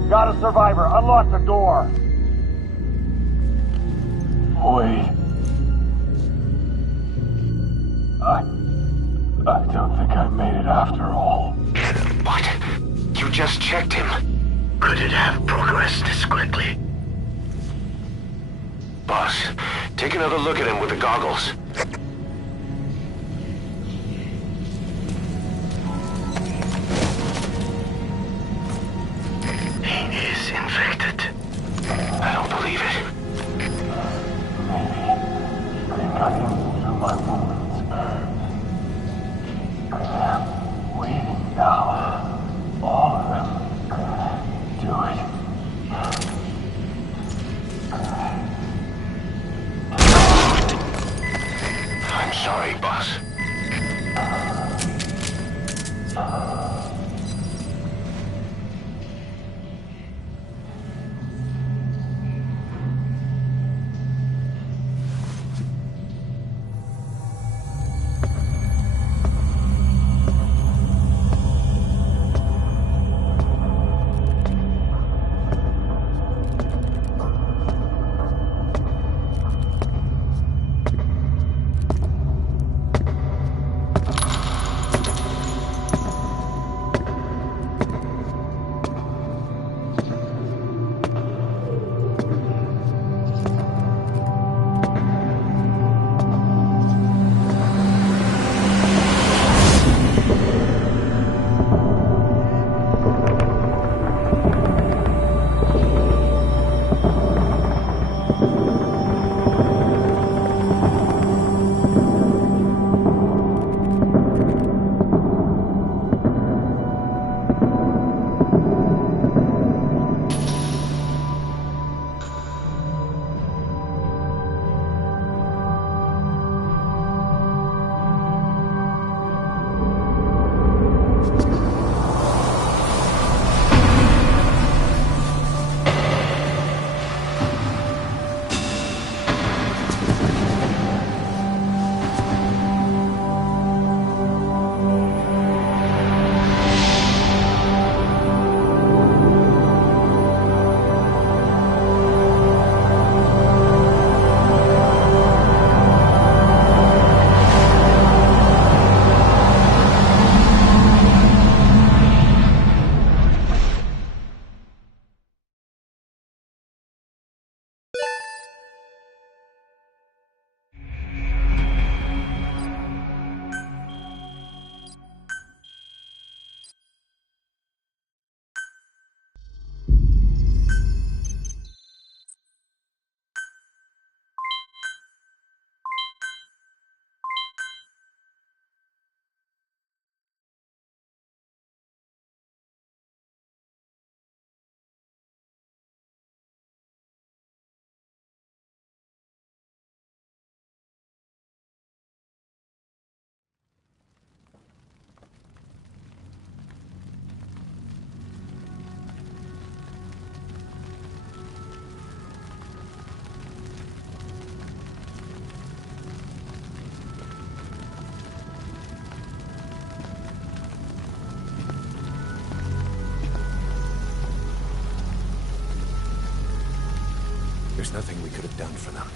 Got a survivor. Unlock the door. Wait. I don't think I made it after all. What? You just checked him. Could it have progressed this quickly? Boss, take another look at him with the goggles. He is infected. I don't believe it. Maybe they got in through my wounds. I'm waiting now. All of them. Do it. There's nothing we could have done for them.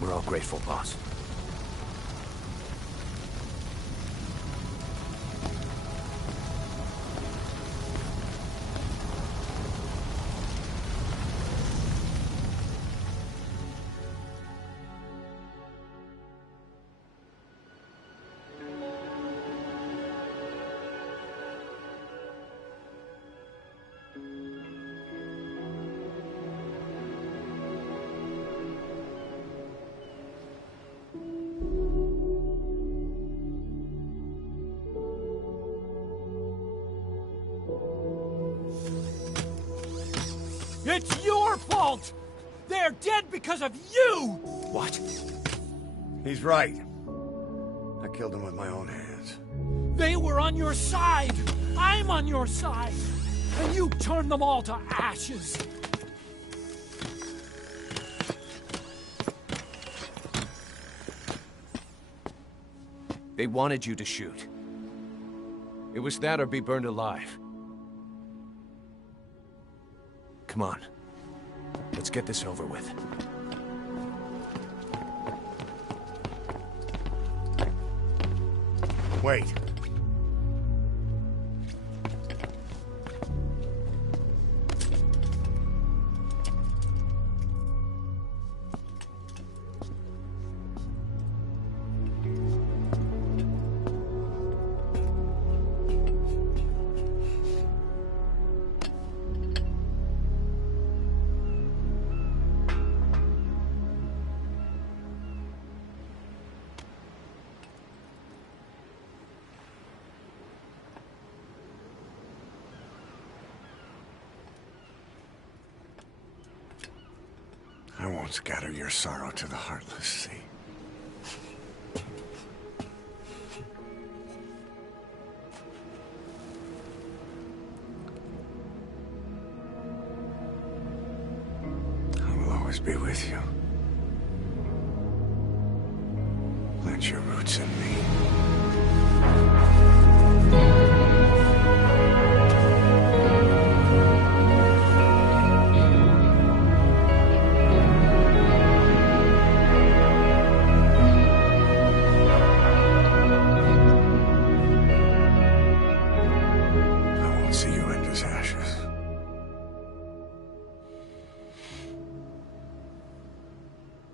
We're all grateful, boss. It's your fault! They're dead because of you! What? He's right. I killed him with my own hands. They were on your side! I'm on your side! And you turned them all to ashes! They wanted you to shoot. It was that or be burned alive. Come on. Let's get this over with. Wait. I won't scatter your sorrow to the heartless sea. I will always be with you. Plant your roots in me.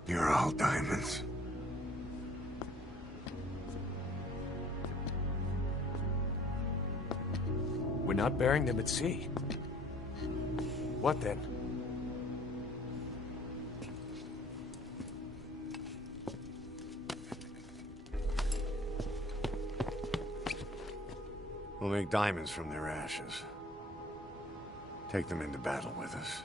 You're all diamonds. We're not burying them at sea. What then? We'll make diamonds from their ashes. Take them into battle with us.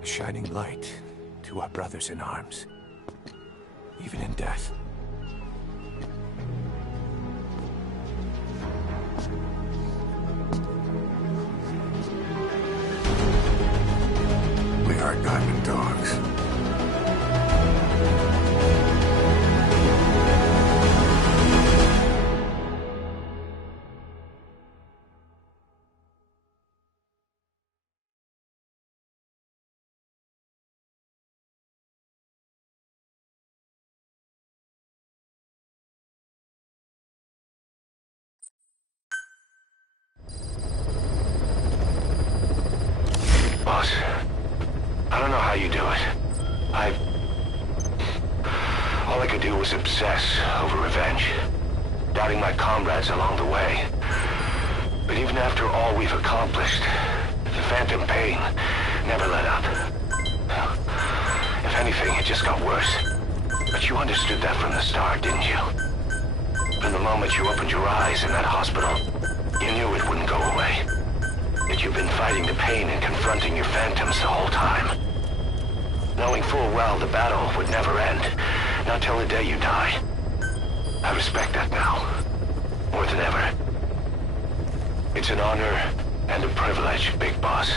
A shining light to our brothers in arms, even in death. We are diamond dogs. Boss, I don't know how you do it. All I could do was obsess over revenge, doubting my comrades along the way. But even after all we've accomplished, the phantom pain never let up. If anything, it just got worse. But you understood that from the start, didn't you? From the moment you opened your eyes in that hospital, you knew it wouldn't go away. That you've been fighting the pain and confronting your phantoms the whole time. Knowing full well the battle would never end, not till the day you die. I respect that now, more than ever. It's an honor and a privilege, Big Boss.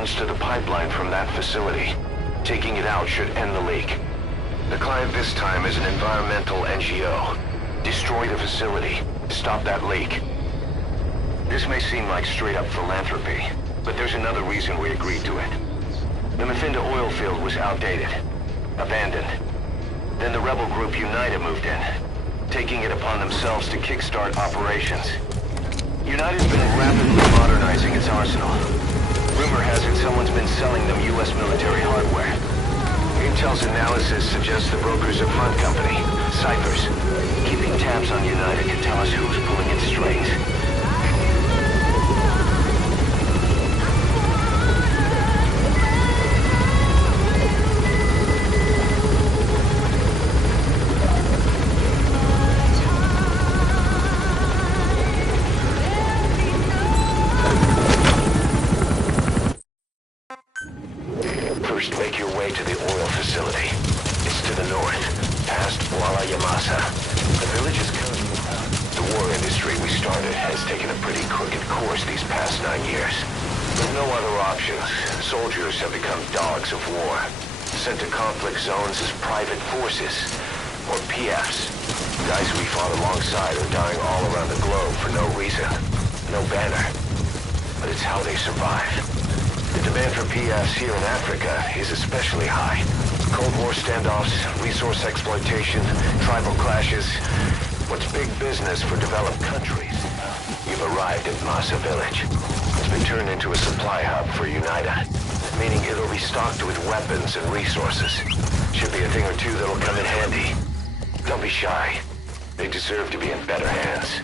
runs to the pipeline from that facility. Taking it out should end the leak. The client this time is an environmental NGO. Destroy the facility. Stop that leak. This may seem like straight-up philanthropy, but there's another reason we agreed to it. The Mephinda oil field was outdated, abandoned. Then the rebel group United moved in, taking it upon themselves to kickstart operations. United's been rapidly modernizing its arsenal. Rumor has it someone's been selling them U.S. military hardware. Intel's analysis suggests the broker's a front company, Cyphers. Keeping tabs on United can tell us who's pulling its strings. First, make your way to the oil facility. It's to the north, past Walla Yamasa. The village is currently... The war industry we started has taken a pretty crooked course these past 9 years. With no other options, soldiers have become dogs of war, sent to conflict zones as private forces, or PFs. Guys we fought alongside are dying all around the globe for no reason, no banner. But it's how they survive. The demand for PFs here in Africa is especially high. Cold War standoffs, resource exploitation, tribal clashes. What's big business for developed countries? You've arrived at Masa Village. It's been turned into a supply hub for UNITA, meaning it'll be stocked with weapons and resources. Should be a thing or two that'll come in handy. Don't be shy. They deserve to be in better hands.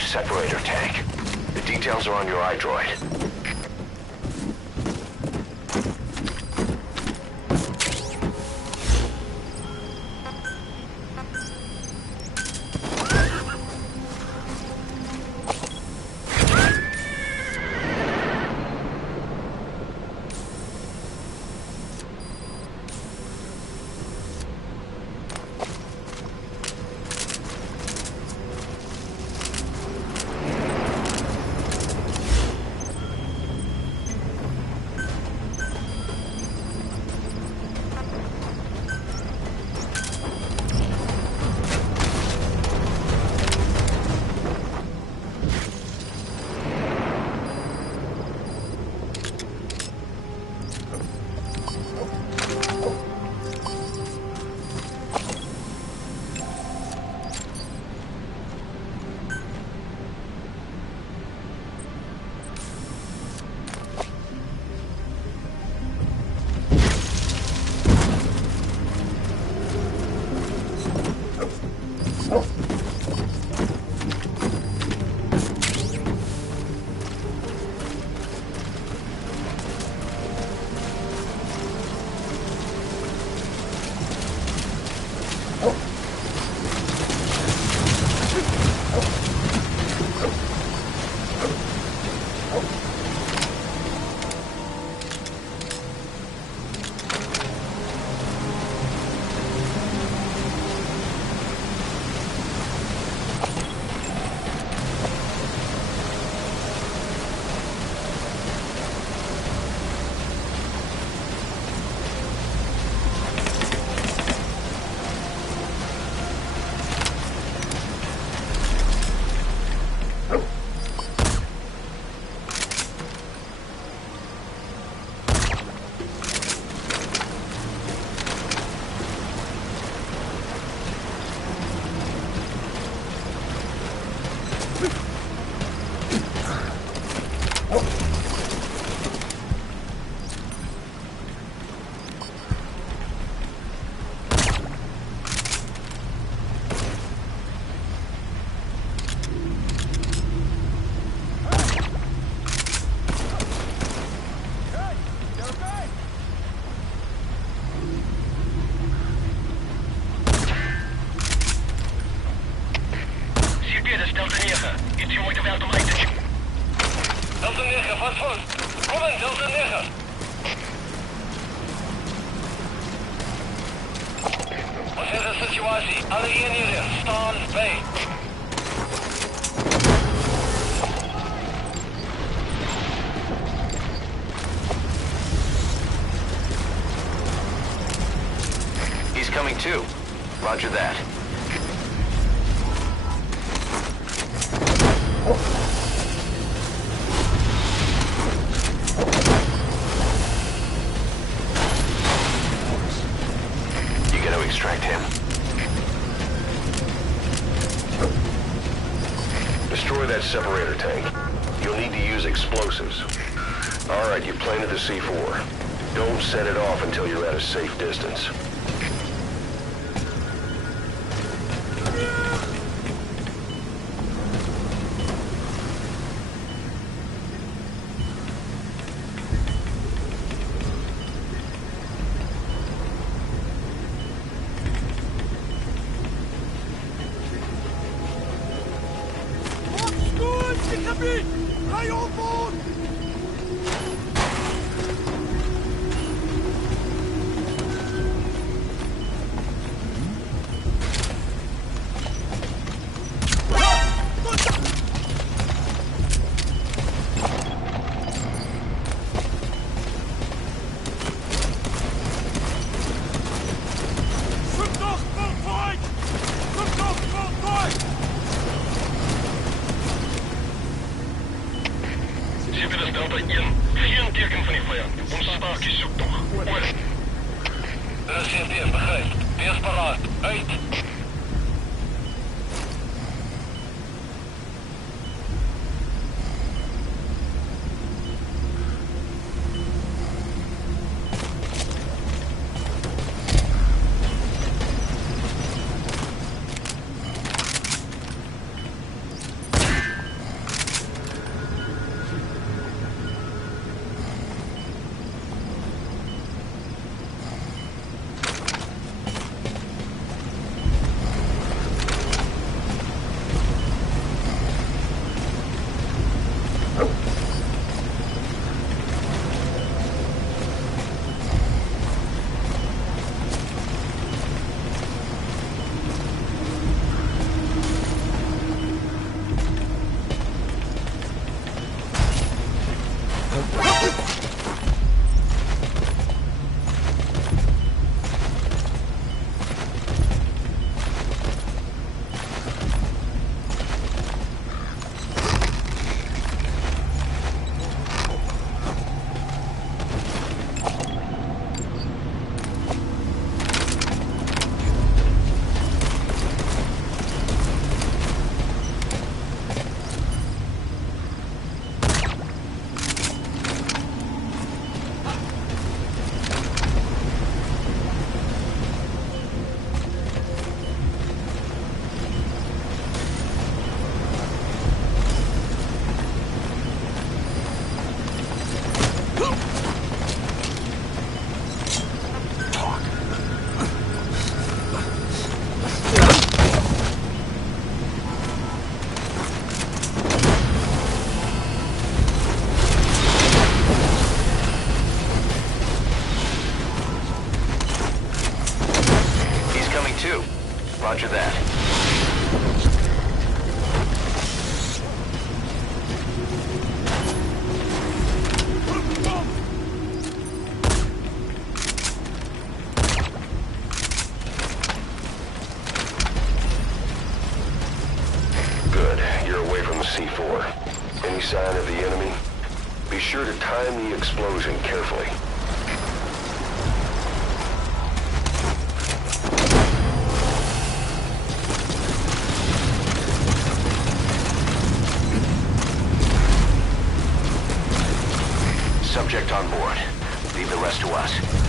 Separator tank. The details are on your iDroid. geanticipeerd is Delta 9. Iets moeite waard om uit te checken. Delta 9, wat voor? Kom in, Delta 9. Wat is de situatie? Alle eenheden staan bij. He's coming too. Roger that. You gotta extract him. Destroy that separator tank. You'll need to use explosives. All right, you planted the C4. Don't set it off until you're at a safe distance. Roger that. Good. You're away from the C4. Any sign of the enemy? Be sure to time the explosion carefully. Subject on board. Leave the rest to us.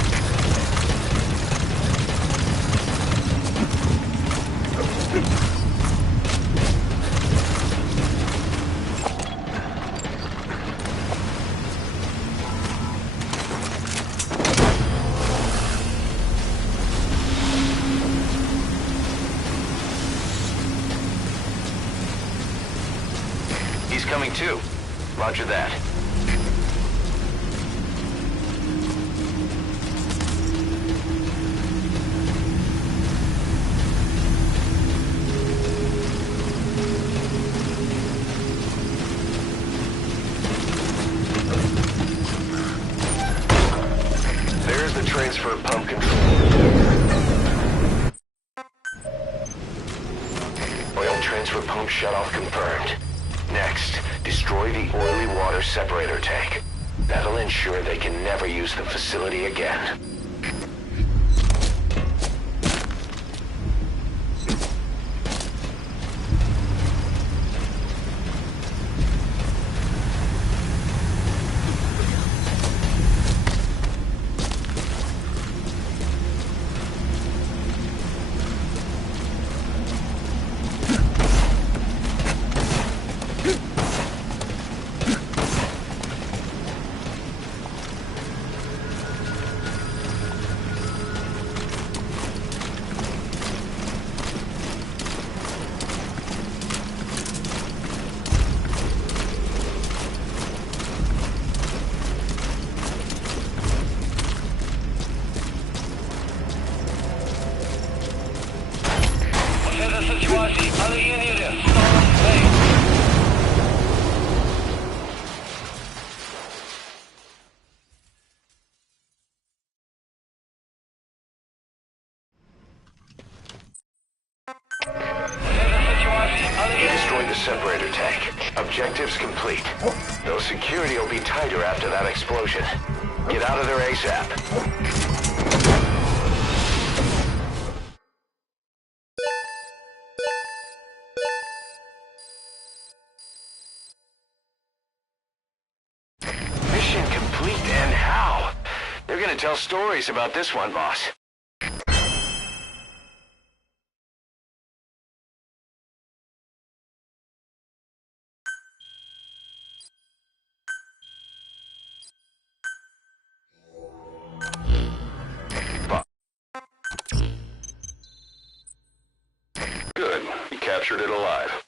coming too. Roger that. There's the transfer pump control. Oil transfer pump shutoff confirmed. Next, destroy the oily water separator tank. That'll ensure they can never use the facility again. Ситуации, Алиенере, Storm Bay. He destroyed the separator tank. Objectives complete. Though security will be tighter after that explosion. Get out of there ASAP. Mission complete, and how? They're gonna tell stories about this one, boss. Good. You captured it alive.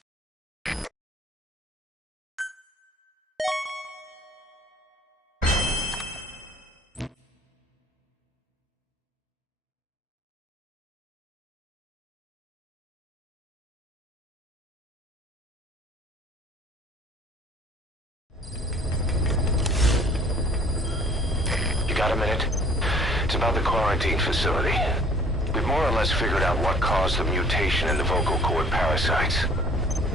You got a minute? It's about the quarantine facility. We've more or less figured out what caused the mutation in the vocal cord parasites.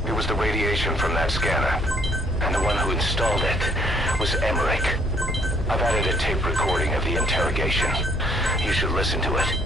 It was the radiation from that scanner. And the one who installed it was Emmerich. I've added a tape recording of the interrogation. You should listen to it.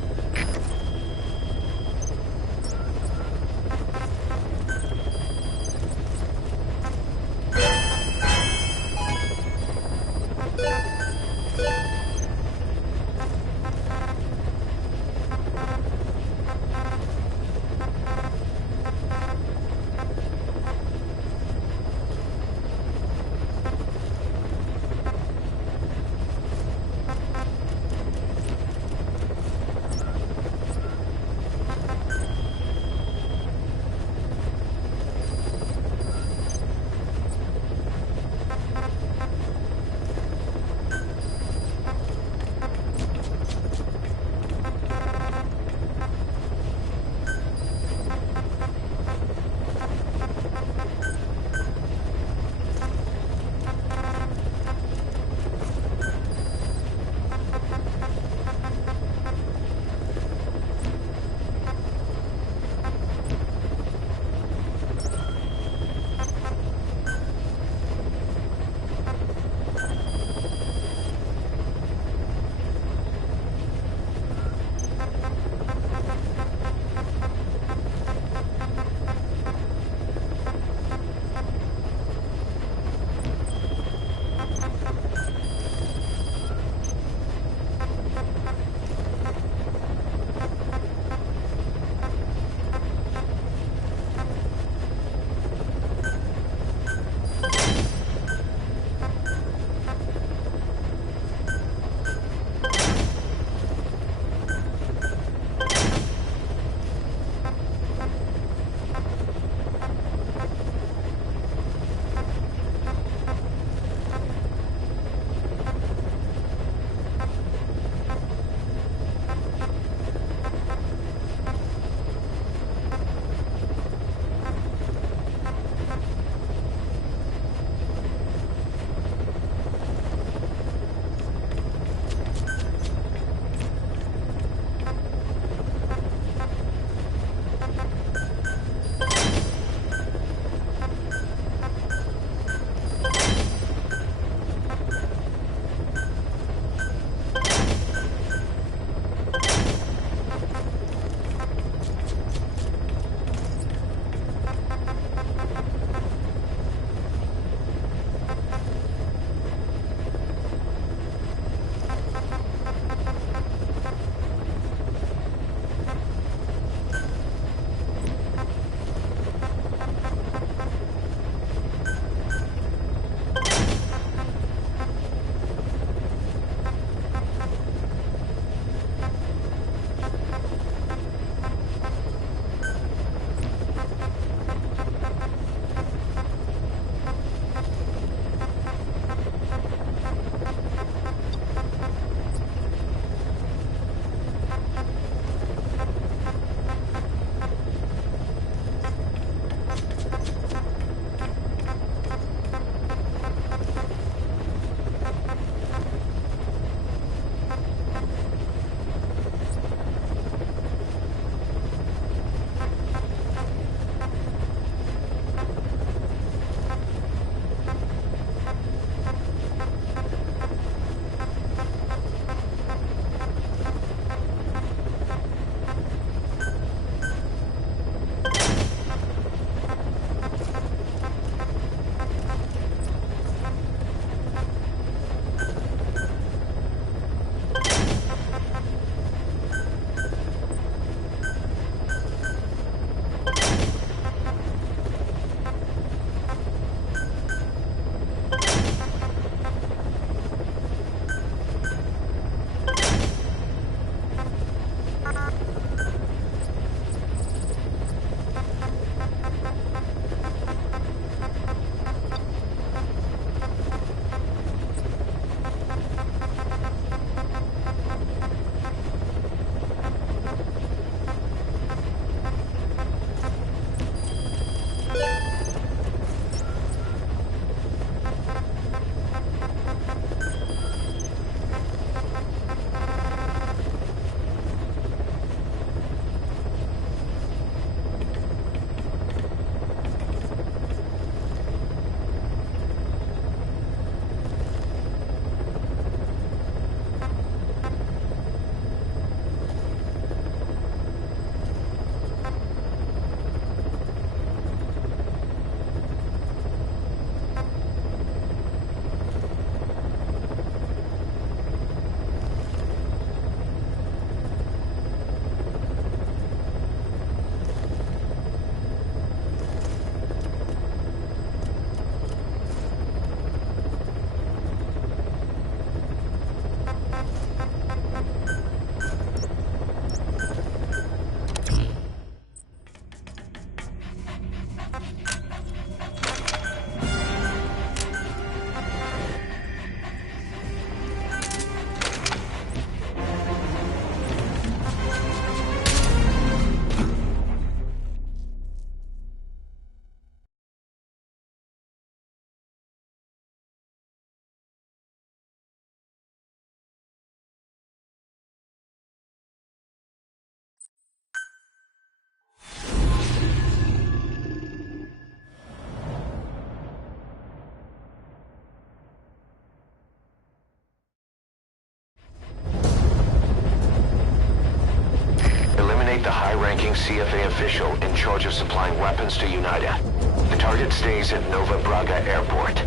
the high-ranking CFA official in charge of supplying weapons to UNITA. The target stays at Nova Braga Airport.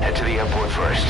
Head to the airport first.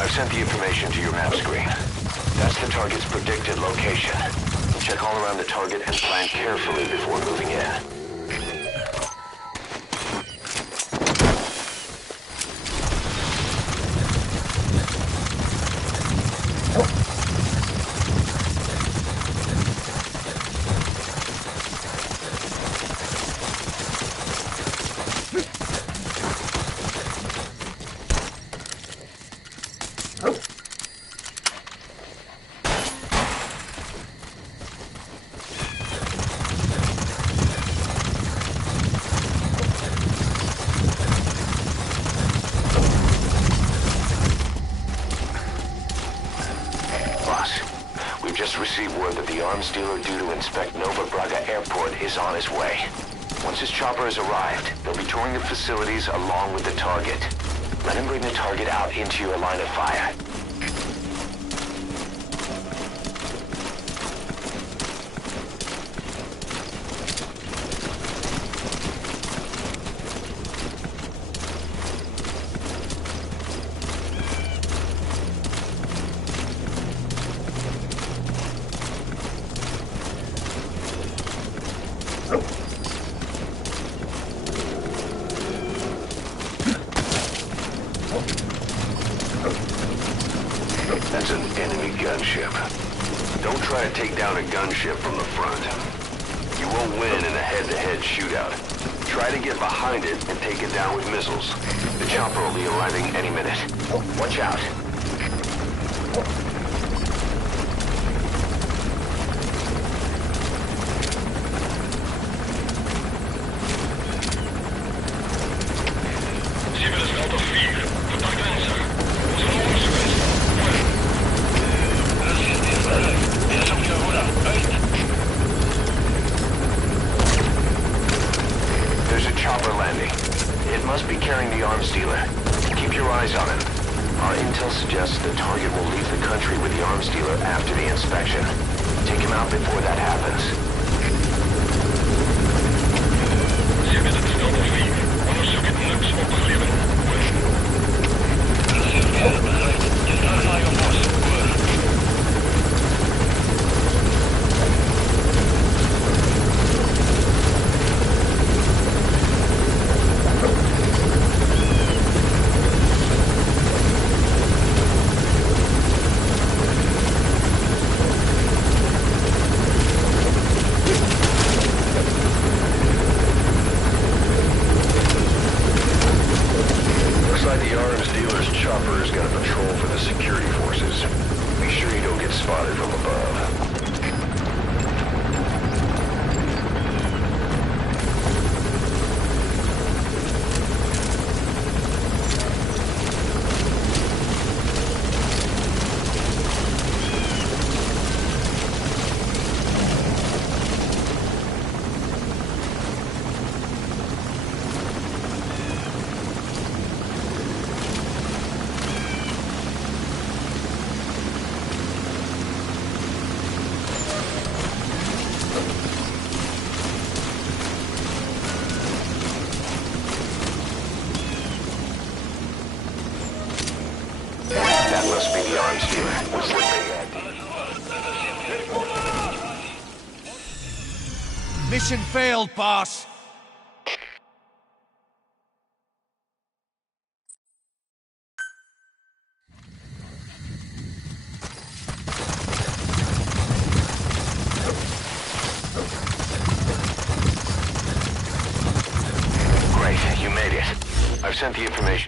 I've sent the information to your map screen. That's the target's predicted location. Check all around the target and plan carefully before moving in. Received word that the arms dealer due to inspect Nova Braga Airport is on his way. Once his chopper has arrived, they'll be touring the facilities along with the target. Let him bring the target out into your line of fire. That's an enemy gunship. Don't try to take down a gunship from the front. You won't win in a head-to-head shootout. Try to get behind it and take it down with missiles. The chopper will be arriving any minute. Watch out. It must be carrying the arms dealer. Keep your eyes on him. Our intel suggests the target will leave the country with the arms dealer after the inspection. Take him out before that happens. The arms dealer's chopper is going to patrol for the security forces. must be the arms dealer. What's the big idea? Mission failed, boss. Great, you made it. I've sent the information.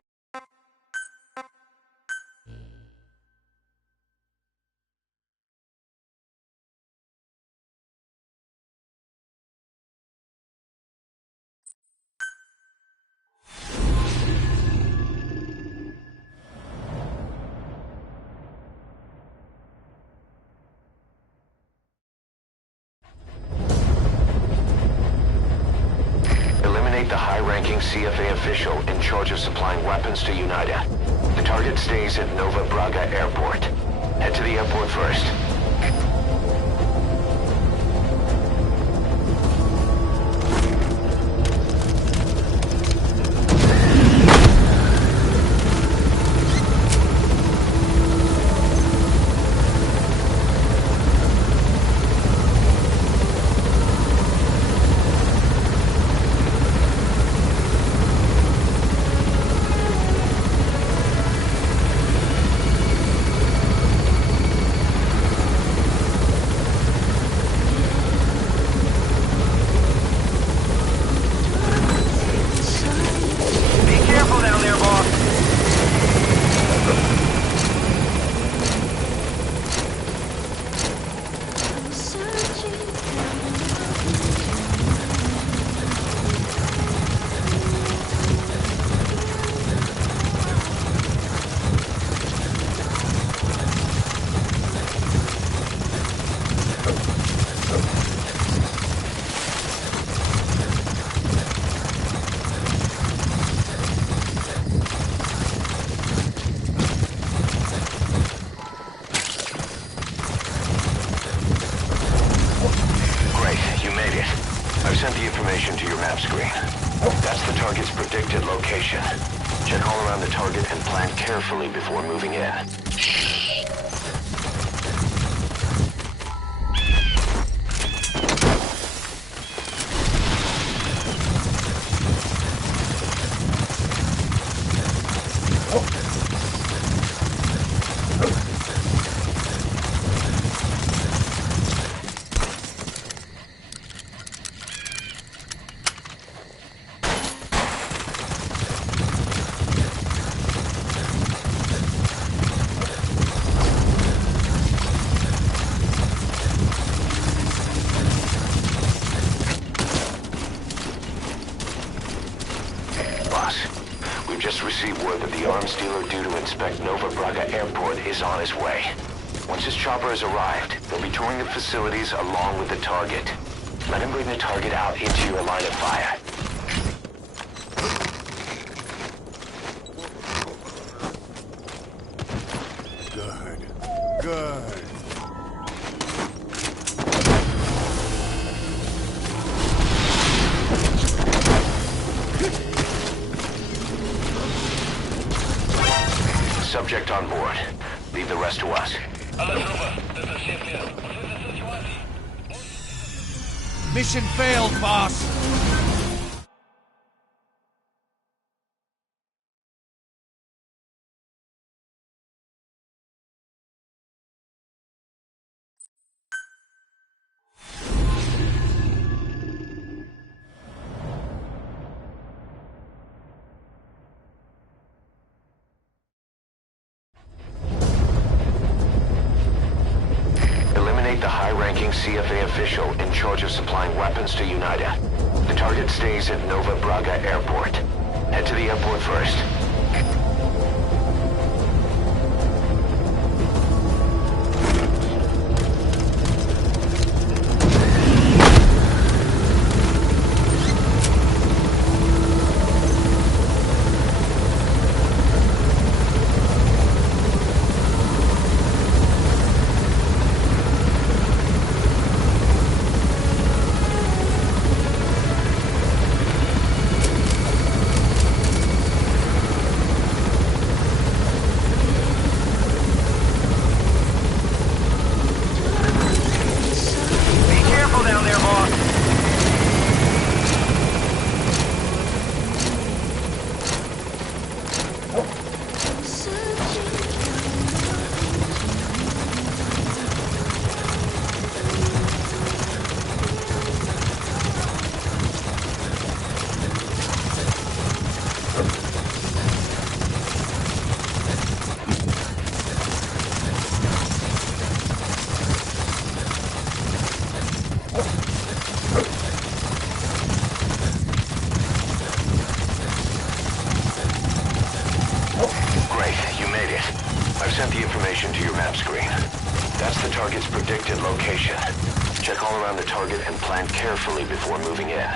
The high-ranking CFA official in charge of supplying weapons to UNITA. The target stays at Nova Braga Airport. Head to the airport first. I've sent the information to your map screen. That's the target's predicted location. Check all around the target and plan carefully before moving in. Just received word that the arms dealer due to inspect Nova Braga Airport is on his way. Once his chopper has arrived, they'll be touring the facilities along with the target. Let him bring the target out into your line of fire. Good. Good. Subject on board. Leave the rest to us. Mission failed, boss. The high-ranking CFA official in charge of supplying weapons to UNITA. The target stays at Nova Braga Airport. Head to the airport first. screen. That's the target's predicted location. Check all around the target and plan carefully before moving in.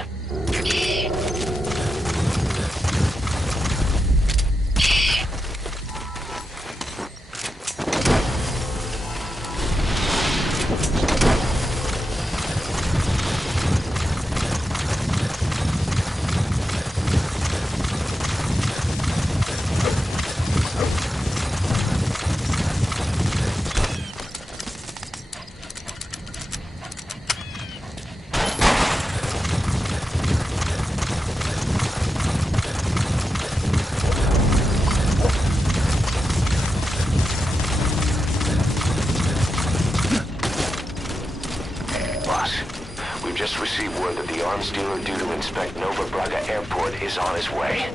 We've just received word that the arms dealer due to inspect Nova Braga Airport is on his way.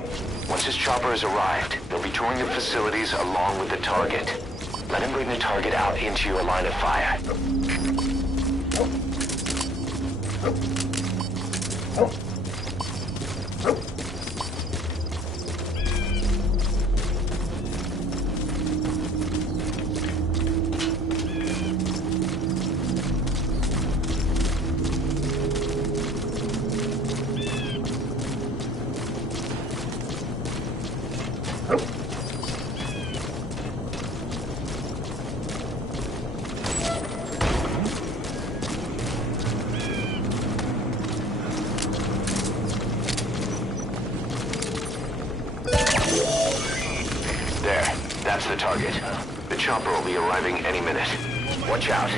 Once his chopper has arrived, they'll be touring the facilities along with the target. Let him bring the target out into your line of fire. That's the target. The chopper will be arriving any minute. Watch out.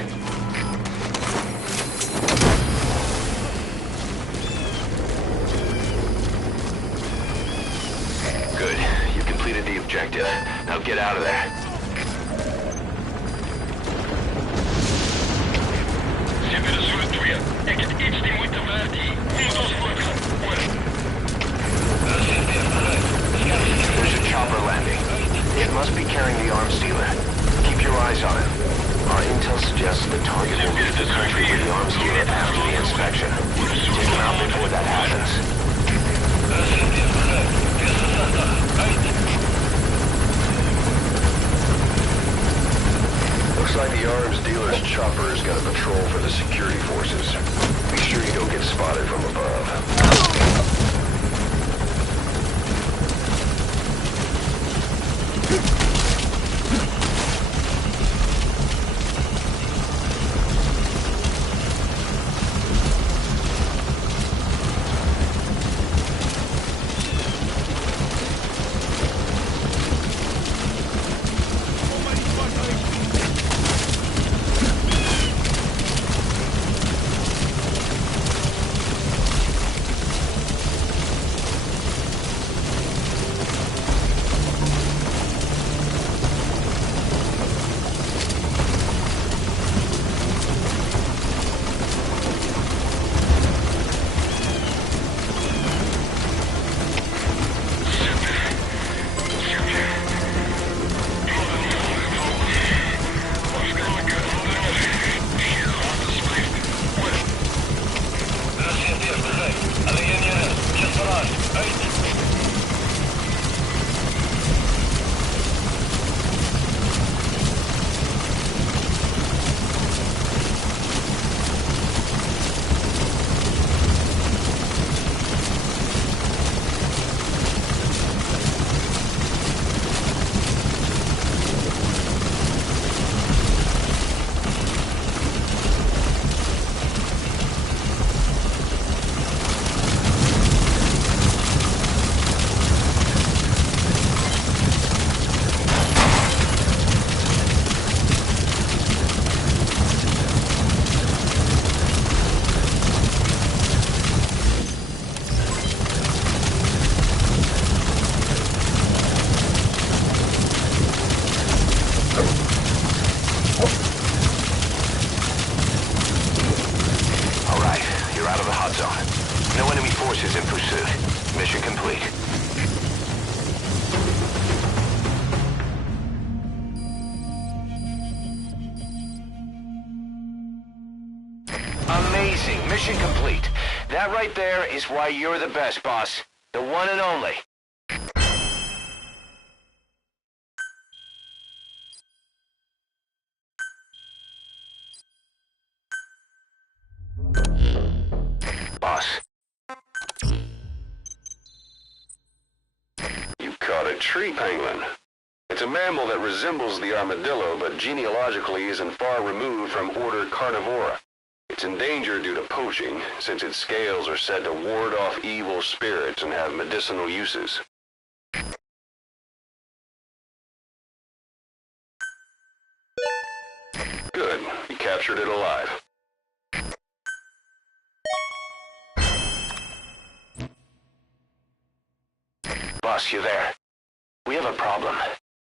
Good. You completed the objective. Now get out of there. Temperatuur 2. Ik heb iets die moeite waard die moet ons voortgaan. There's a chopper landing. It must be carrying the arms dealer. Keep your eyes on it. Our intel suggests the target will leave the country with the arms dealer after the inspection. Take him out before that happens. Looks like the arms dealer's chopper is going to patrol for the security forces. Be sure you don't get spotted from above. No enemy forces in pursuit. Mission complete. Amazing. Mission complete. That right there is why you're the best, boss. The one and only. tree penguin. It's a mammal that resembles the armadillo, but genealogically isn't far removed from order Carnivora. It's endangered due to poaching, since its scales are said to ward off evil spirits and have medicinal uses. Good. You captured it alive. Boss, you there? We have a problem.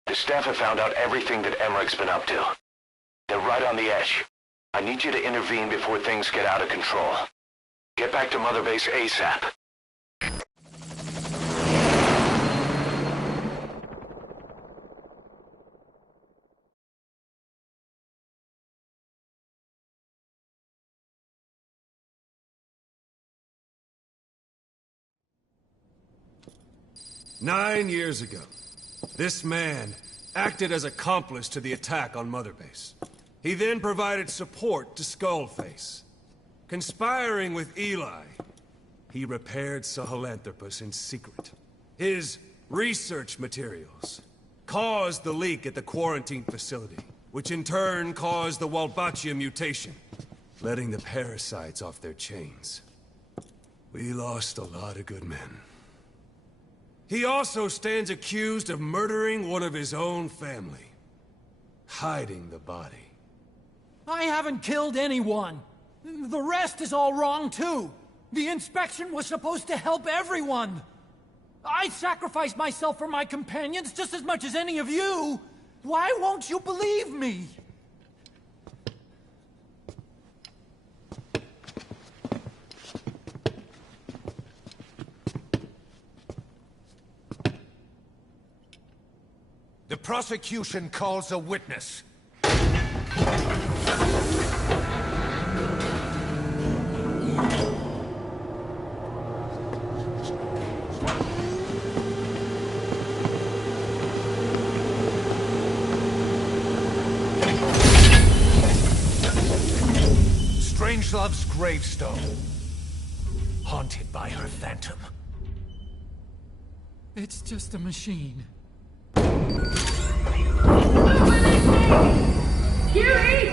The staff have found out everything that Emmerich's been up to. They're right on the edge. I need you to intervene before things get out of control. Get back to Mother Base ASAP. Nine years ago, this man acted as accomplice to the attack on Mother Base. He then provided support to Skullface. Conspiring with Eli, he repaired Sahelanthropus in secret. His research materials caused the leak at the quarantine facility, which in turn caused the Walbachia mutation, letting the parasites off their chains. We lost a lot of good men. He also stands accused of murdering one of his own family, hiding the body. I haven't killed anyone. The rest is all wrong, too. The inspection was supposed to help everyone. I sacrificed myself for my companions just as much as any of you. Why won't you believe me? The prosecution calls a witness. Strangelove's gravestone, haunted by her phantom. It's just a machine. Huey!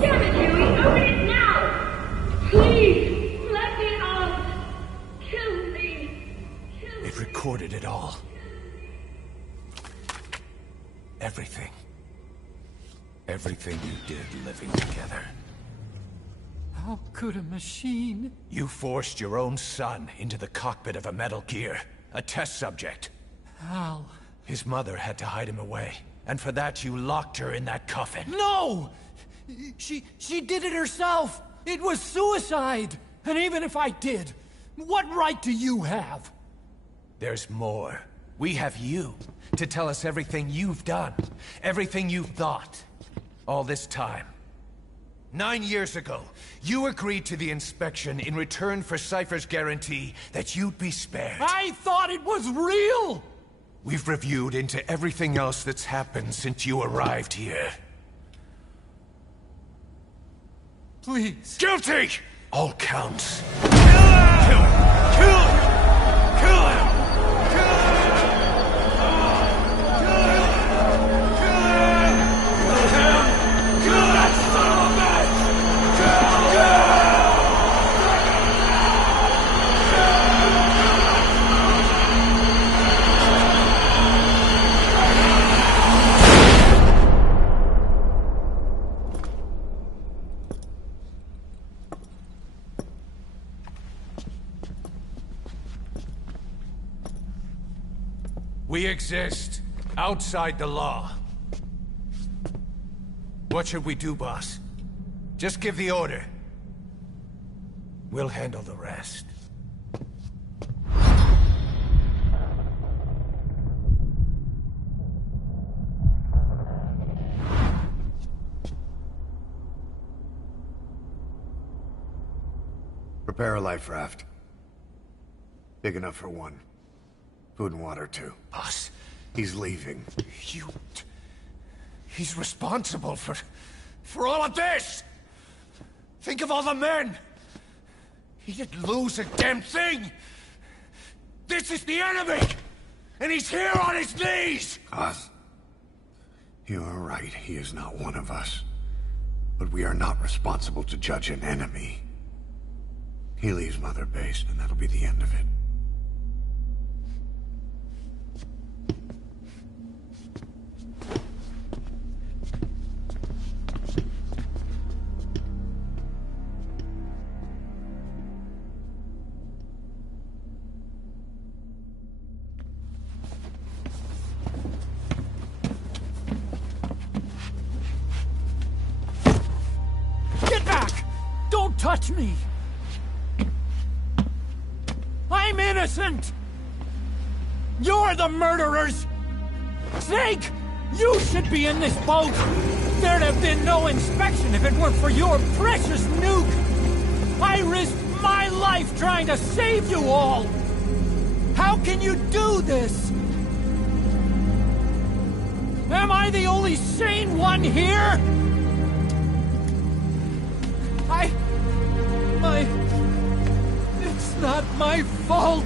Damn it, Huey! Open it now! Please! Let me out! Kill me! It recorded it all. Everything. Everything you did living together. How could a machine? You forced your own son into the cockpit of a Metal Gear, a test subject. How? His mother had to hide him away, and for that you locked her in that coffin. No! She did it herself! It was suicide! And even if I did, what right do you have? There's more. We have you, to tell us everything you've done, everything you've thought, all this time. 9 years ago, you agreed to the inspection in return for Cypher's guarantee that you'd be spared. I thought it was real! We've reviewed into everything else that's happened since you arrived here. Please. Guilty! All counts. Kill him! Kill him! Kill him! We exist outside the law. What should we do, boss? Just give the order. We'll handle the rest. Prepare a life raft. Big enough for one. Food and water, too. Boss. He's leaving. He's responsible for all of this! Think of all the men! He didn't lose a damn thing! This is the enemy! And he's here on his knees! Us? You are right, he is not one of us. But we are not responsible to judge an enemy. He leaves Mother Base, and that'll be the end of it. Touch me! I'm innocent! You're the murderers! Snake! You should be in this boat! There'd have been no inspection if it weren't for your precious nuke! I risked my life trying to save you all! How can you do this? Am I the only sane one here? It's not my fault!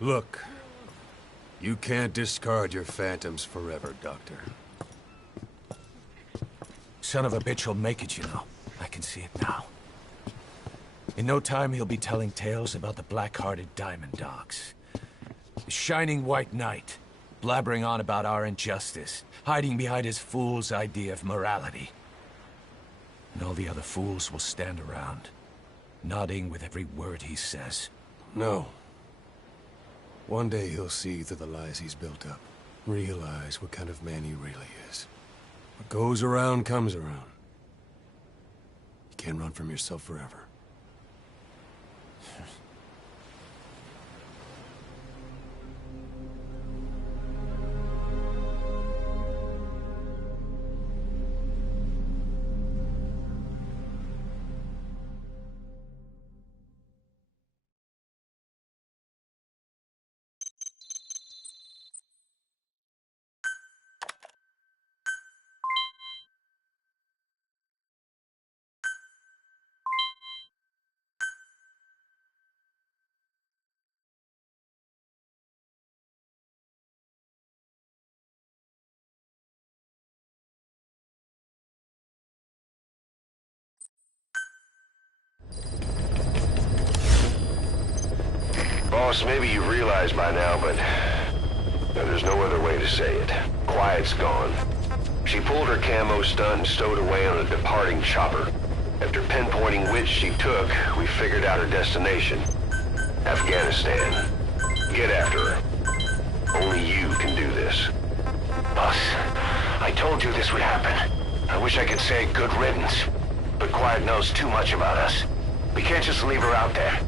Look, you can't discard your phantoms forever, Doctor. Son of a bitch will make it, you know. I can see it now. In no time, he'll be telling tales about the black-hearted Diamond Dogs. The Shining White Knight, blabbering on about our injustice, hiding behind his fool's idea of morality. And all the other fools will stand around, nodding with every word he says. No. One day he'll see through the lies he's built up, realize what kind of man he really is. What goes around comes around. You can't run from yourself forever. Boss, maybe you've realized by now, but there's no other way to say it. Quiet's gone. She pulled her camo stunt and stowed away on a departing chopper. After pinpointing which she took, we figured out her destination. Afghanistan. Get after her. Only you can do this. Boss, I told you this would happen. I wish I could say good riddance, but Quiet knows too much about us. We can't just leave her out there.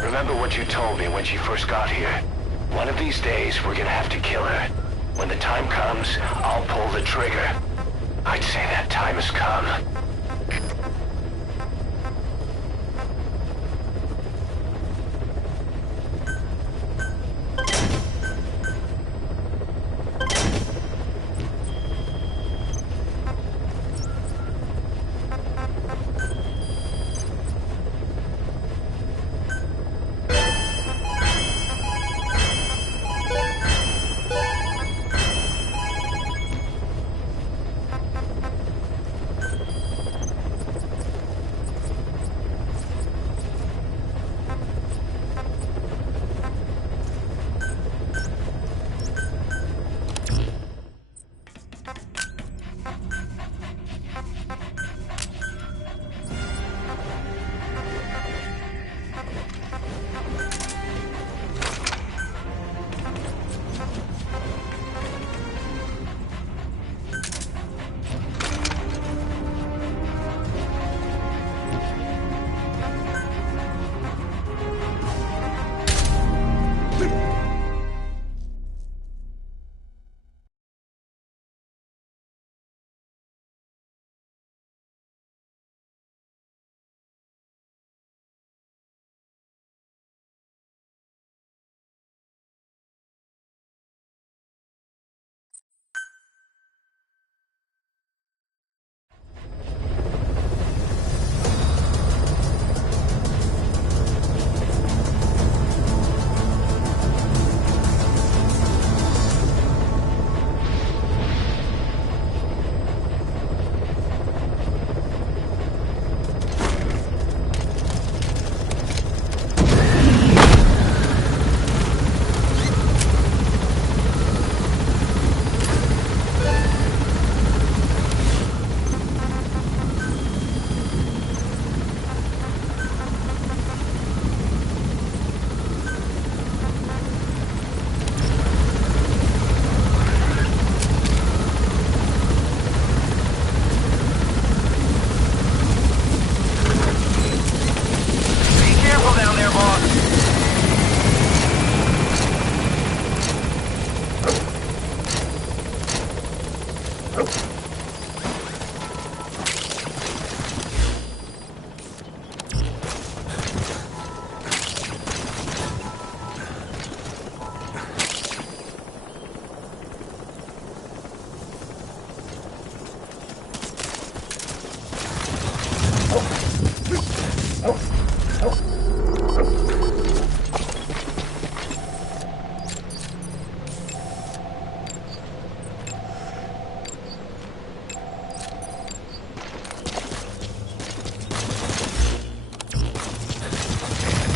Remember what you told me when she first got here. One of these days, we're gonna have to kill her. When the time comes, I'll pull the trigger. I'd say that time has come.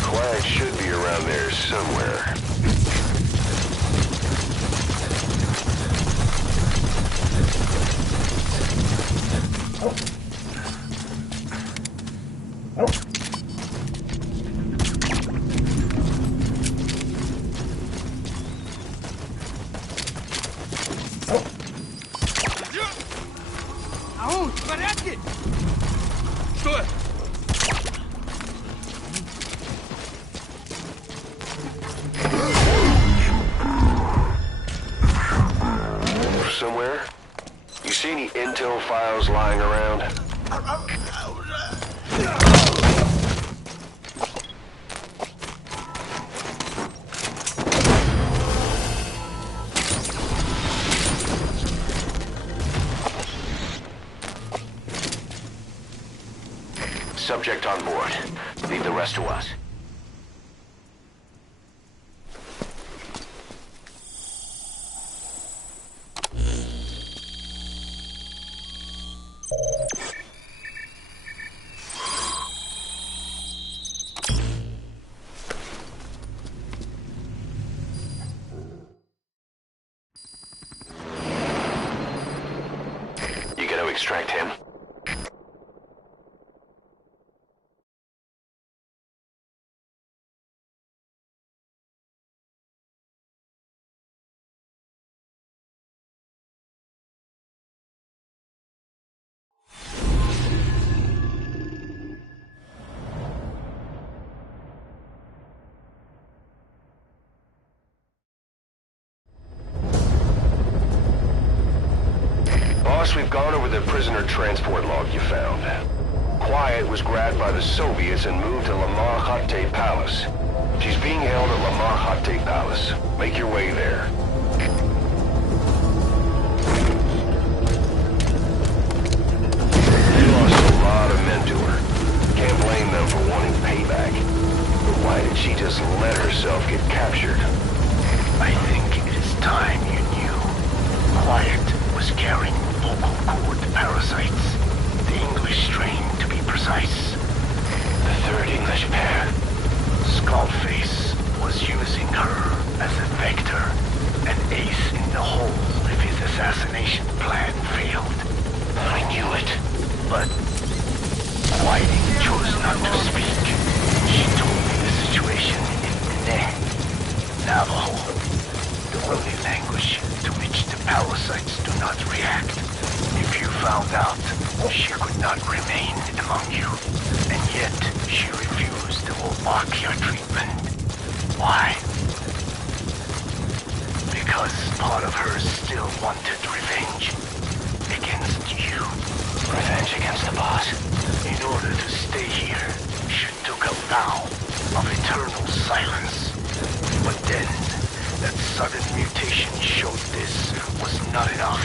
Quiet should be around there somewhere. Ау, в порядке? Что? Somewhere? You see any intel files lying around? Subject on board. Leave the rest to us. You gonna extract him? Boss, we've gone over the prisoner transport log you found. Quiet was grabbed by the Soviets and moved to Lamar Khatte Palace. She's being held at Lamar Khatte Palace. Make your way there. You lost a lot of men to her. Can't blame them for wanting payback. But why did she just let herself get captured? I think it is time you knew. Quiet was carrying vocal cord parasites. The English strain, to be precise. The third English pair. Skullface was using her as a vector, an ace in the hole if his assassination plan failed. I knew it, but Whiting chose not to speak. She told me the situation in Navajo, the only language to which the parasites do not react. If you found out, she could not remain among you, and yet she refused the Wolbachia treatment. Why? Because part of her still wanted revenge against you. Revenge against the boss? In order to stay here, she took a vow of eternal silence. But then, that sudden mutation showed this was not enough.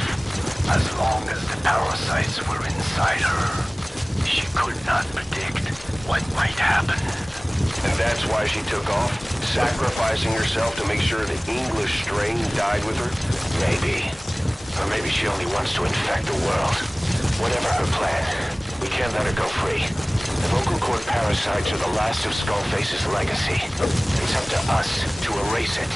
As long as the parasites were inside her, she could not predict what might happen. And that's why she took off? Sacrificing herself to make sure the English strain died with her? Maybe. Or maybe she only wants to infect the world. Whatever her plan, we can't let her go free. The vocal cord parasites are the last of Skullface's legacy. It's up to us to erase it.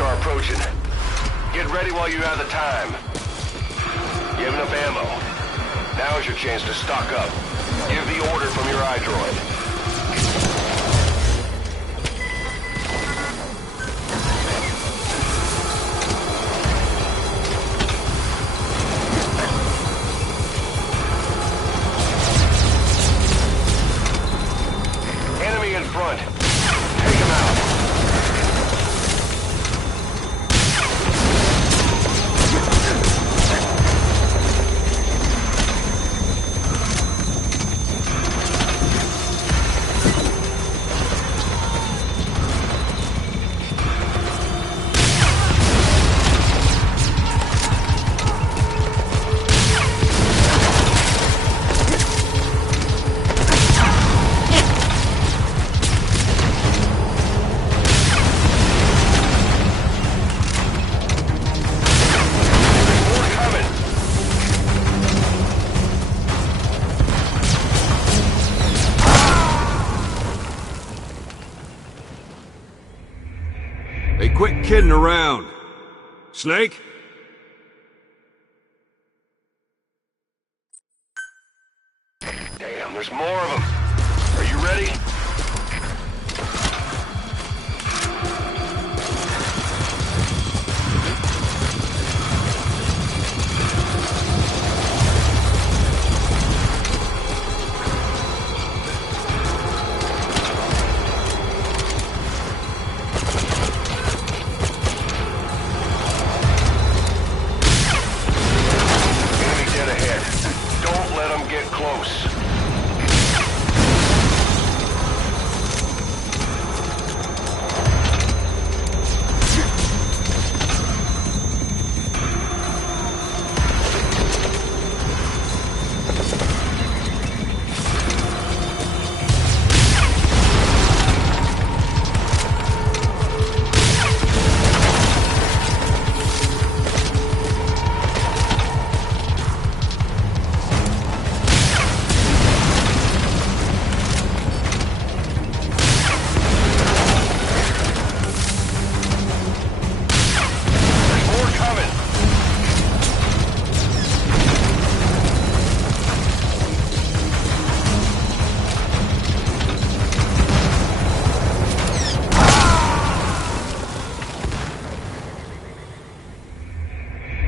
Targets are approaching. Get ready while you have the time. You have enough ammo. Now is your chance to stock up. Give the order from your iDroid. Enemy in front. Take him out. Hey, quit kidding around. Snake? Damn, there's more of them. Are you ready? Enemy dead ahead. Don't let them get close.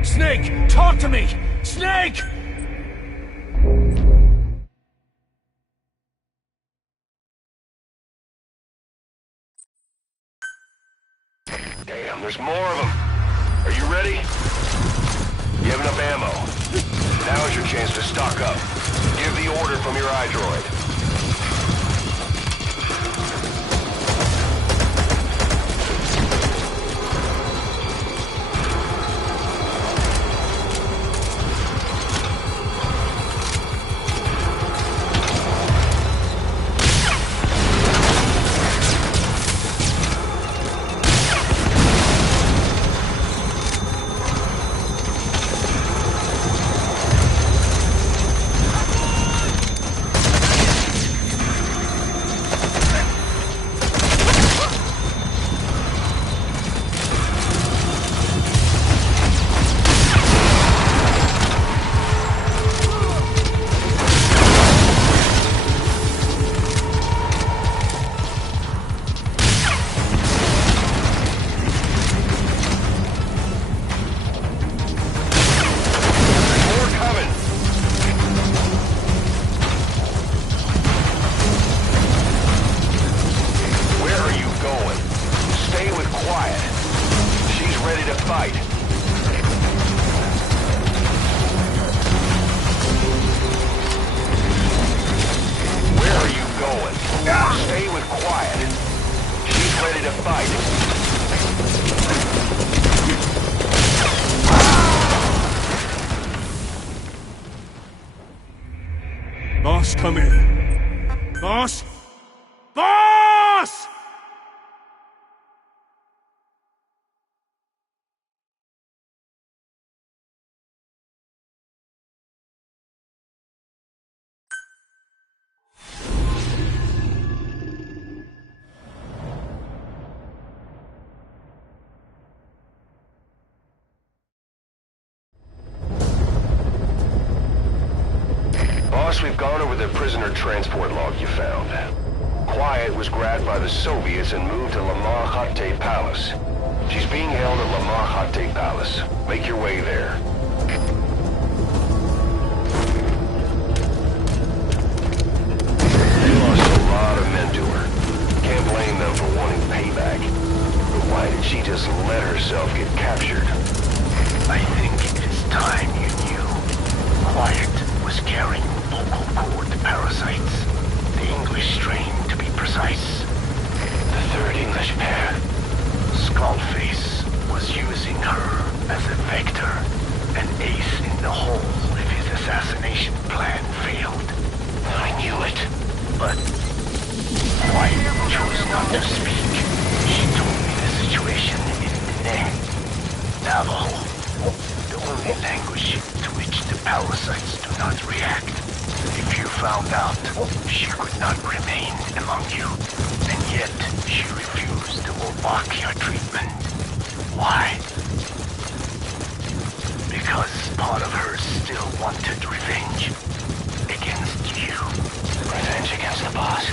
Snake, talk to me! Snake! Damn, there's more of them. Are you ready? You have enough ammo. Now is your chance to stock up. Give the order from your iDroid. Boss, come in. Boss? Boss! prisoner transport log you found. Quiet was grabbed by the Soviets and moved to Lamar Khatte Palace. She's being held at Lamar Khatte Palace. Make your way there. They lost a lot of men to her. Can't blame them for wanting payback. But why did she just let herself get captured? I think it is time you knew. Quiet was carrying vocal cord parasites. The English strain, to be precise. The third English pair. Skullface was using her as a vector, an ace in the hole if his assassination plan failed. I knew it, but Quiet chose not to speak. She told me the situation in Diné, Navajo, the only language to which the parasites do not react. If you found out, she could not remain among you, and yet she refused the Wolbachia treatment. Why? Because part of her still wanted revenge against you. Revenge against the boss?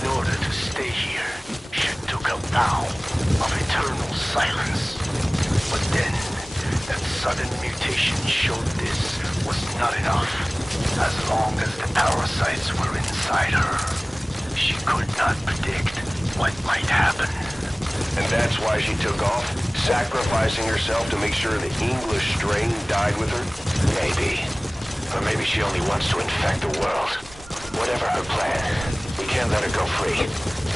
In order to stay here, she took a vow of eternal silence. But then, that sudden mutation showed this was not enough. As long as the parasites were inside her, she could not predict what might happen. And that's why she took off? Sacrificing herself to make sure the English strain died with her? Maybe. Or maybe she only wants to infect the world. Whatever her plan, we can't let her go free.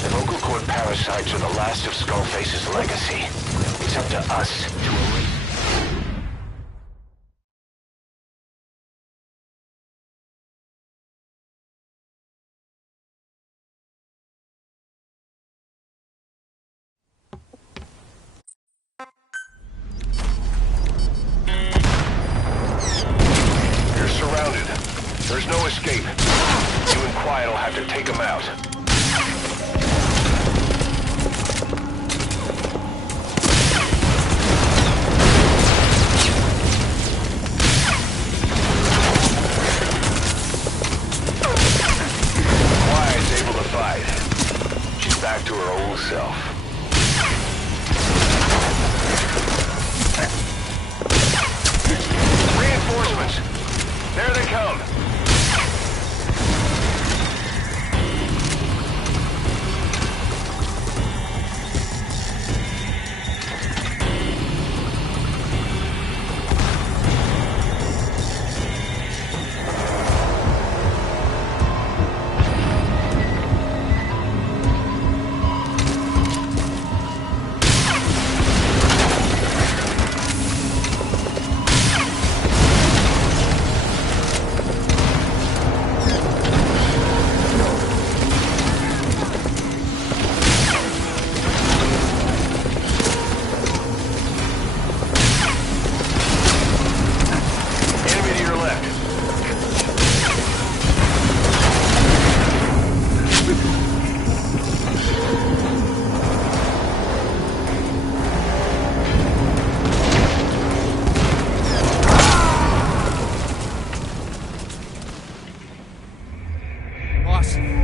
The vocal cord parasites are the last of Skullface's legacy. It's up to us to erase. There's no escape. You and Quiet will have to take him out. Quiet's able to fight. She's back to her old self. Reinforcements! There they come!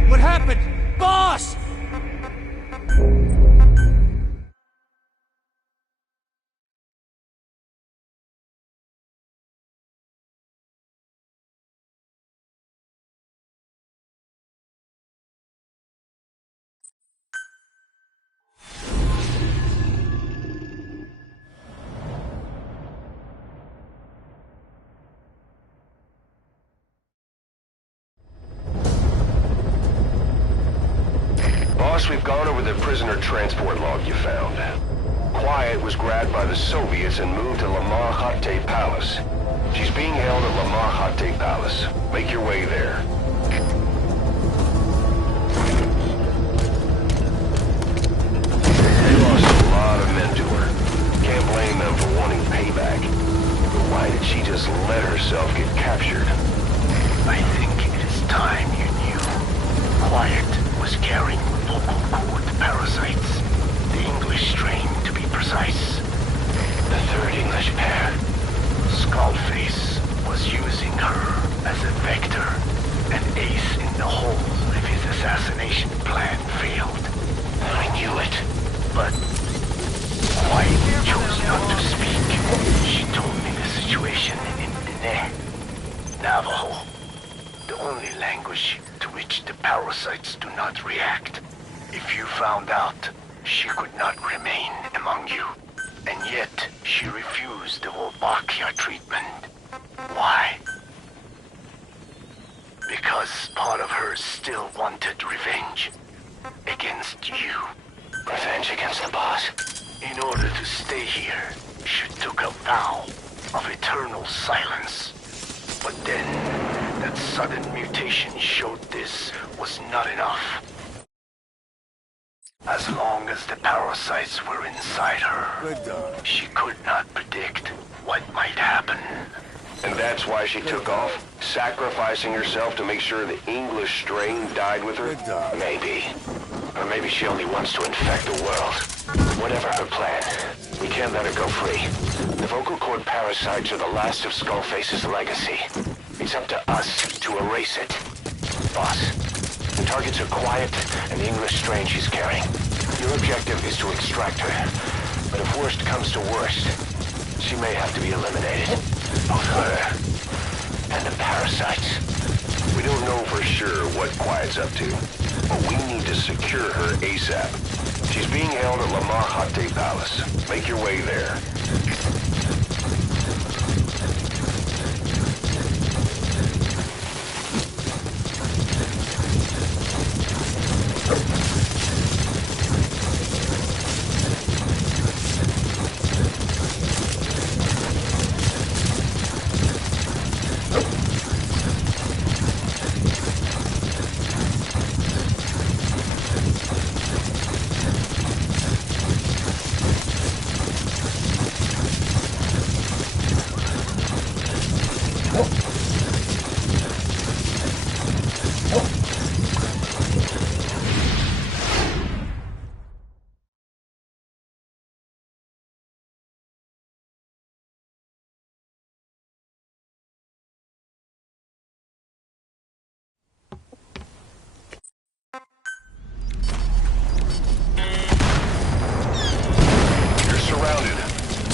What happened? Boss! We've gone over the prisoner transport log you found. Quiet was grabbed by the Soviets and moved to Lamar Khatte Palace. She's being held at Lamar Khatte Palace. Make your way there. They lost a lot of men to her. Can't blame them for wanting payback. But why did she just let herself get captured? I think it is time you knew. Quiet was carrying vocal cord parasites. The English strain, to be precise. The third English pair. Skullface was using her as a vector, but White chose not to speak. She told me the situation in Diné, Navajo, the only language to which the parasites do not react. If you found out, she could not remain among you. And yet, she refused the Wolbachia treatment. Why? Because part of her still wanted revenge. Against you. Revenge against the boss? In order to stay here, she took a vow of eternal silence. But then, that sudden mutation showed this was not enough. As long as the parasites were inside her, she could not predict what might happen. And that's why she took off, sacrificing herself to make sure the English strain died with her? Maybe. Or maybe she only wants to infect the world. Whatever her plan, we can't let her go free. The vocal cord parasites are the last of Skullface's legacy. It's up to us to erase it. Boss, the targets are quiet and the English strain she's carrying. Your objective is to extract her. But if worst comes to worst, she may have to be eliminated. Both her and the parasites. We don't know for sure what Quiet's up to, but we need to secure her ASAP. She's being held at Lamar Hate Palace. Make your way there.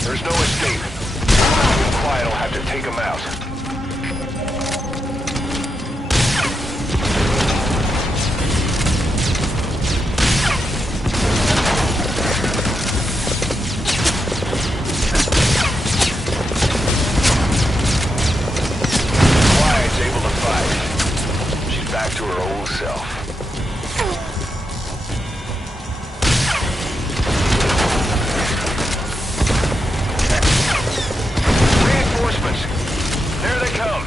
There's no escape. You and Quiet will have to take him out. Quiet's able to fight. She's back to her old self. There they come.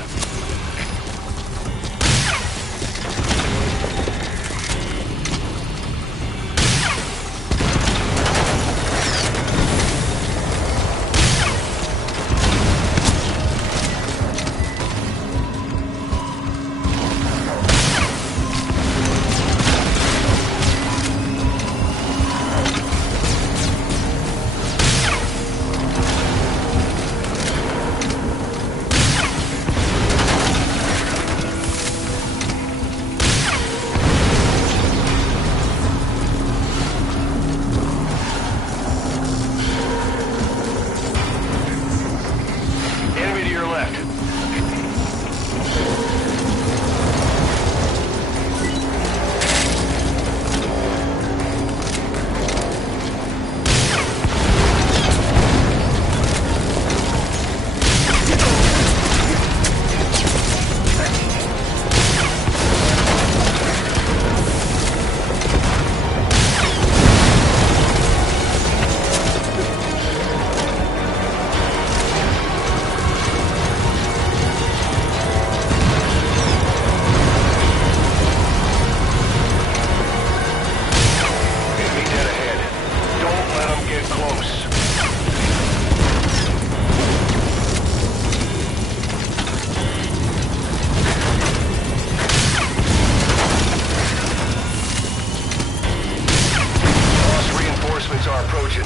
Are approaching.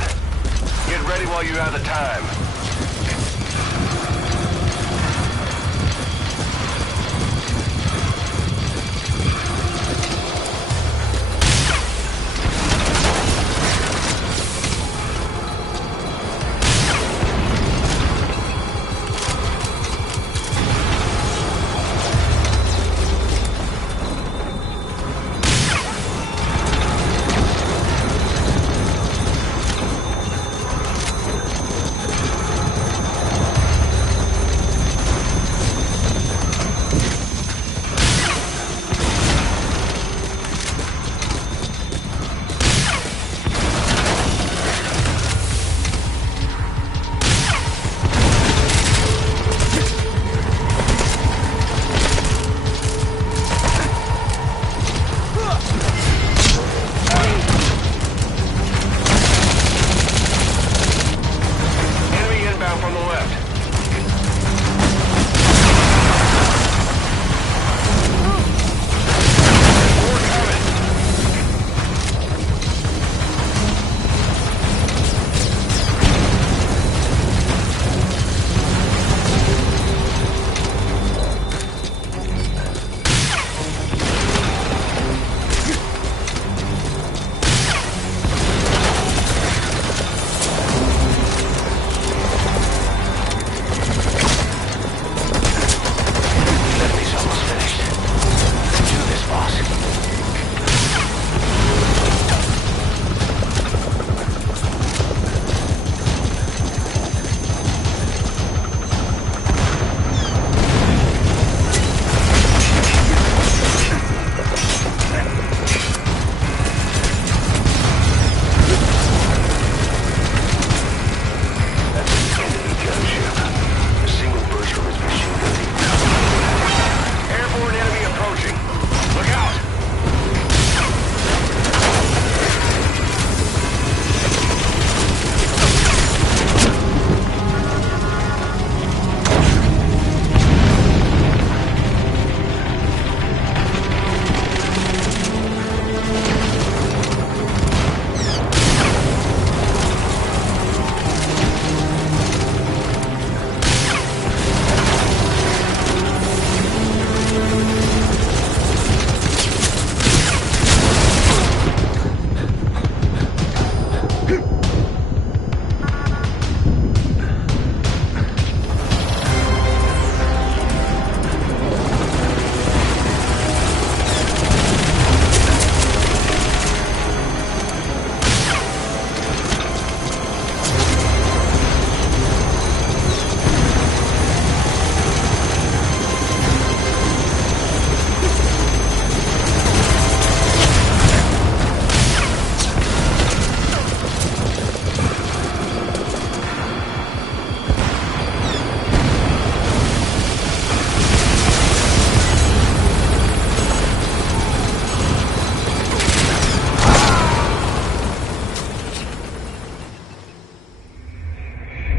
Get ready while you have the time.